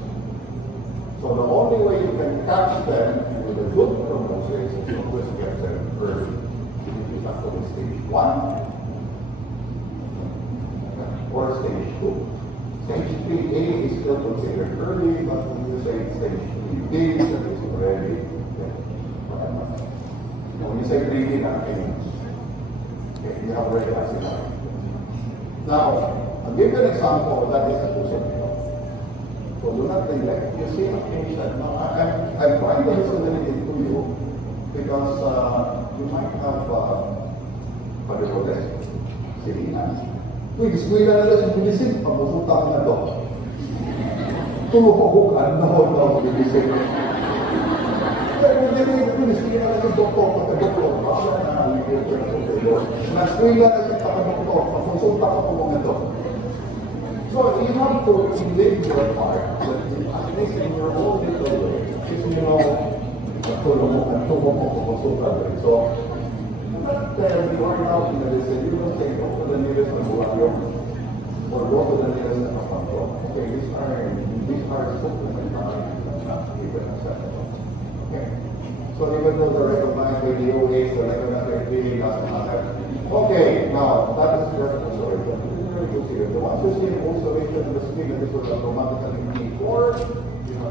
So the only way you can catch them with a good prognosis is to always get them early. Which is actually stage 1 or stage 2. Stage 3A is still considered early, but when you say stage 3B, that is already when you say 3B, that means you have already asked it. Now, I'll give you an example that is a possible. So do not neglect. You see a patient. Now, I'm trying to listen to you because you might have pagkakotes. Sige na. Uy, iskwila na lang sa bilisip. Pagpusutang na to. Tumukukukan na ho na bilisip. Pero hindi ko iskwila na sa doktor. Pagka-doktor. Baka na naskwila na sa pagka-doktor. Pagpusunta ka po mga to. So you have to live your part, at least in your own little way. If you know, tulong mo, so, but you are now in the decision, you will say, go to the nearest Nabuayo, or go to the nearest Napapanto. Okay, these are supplements not even acceptable. Okay? So even though the recognized by the OAs, the recognized by the doesn't matter. Okay, now, that is very conservative. The ones who see an ulceration in the skin, this will automatically mean, or, you know,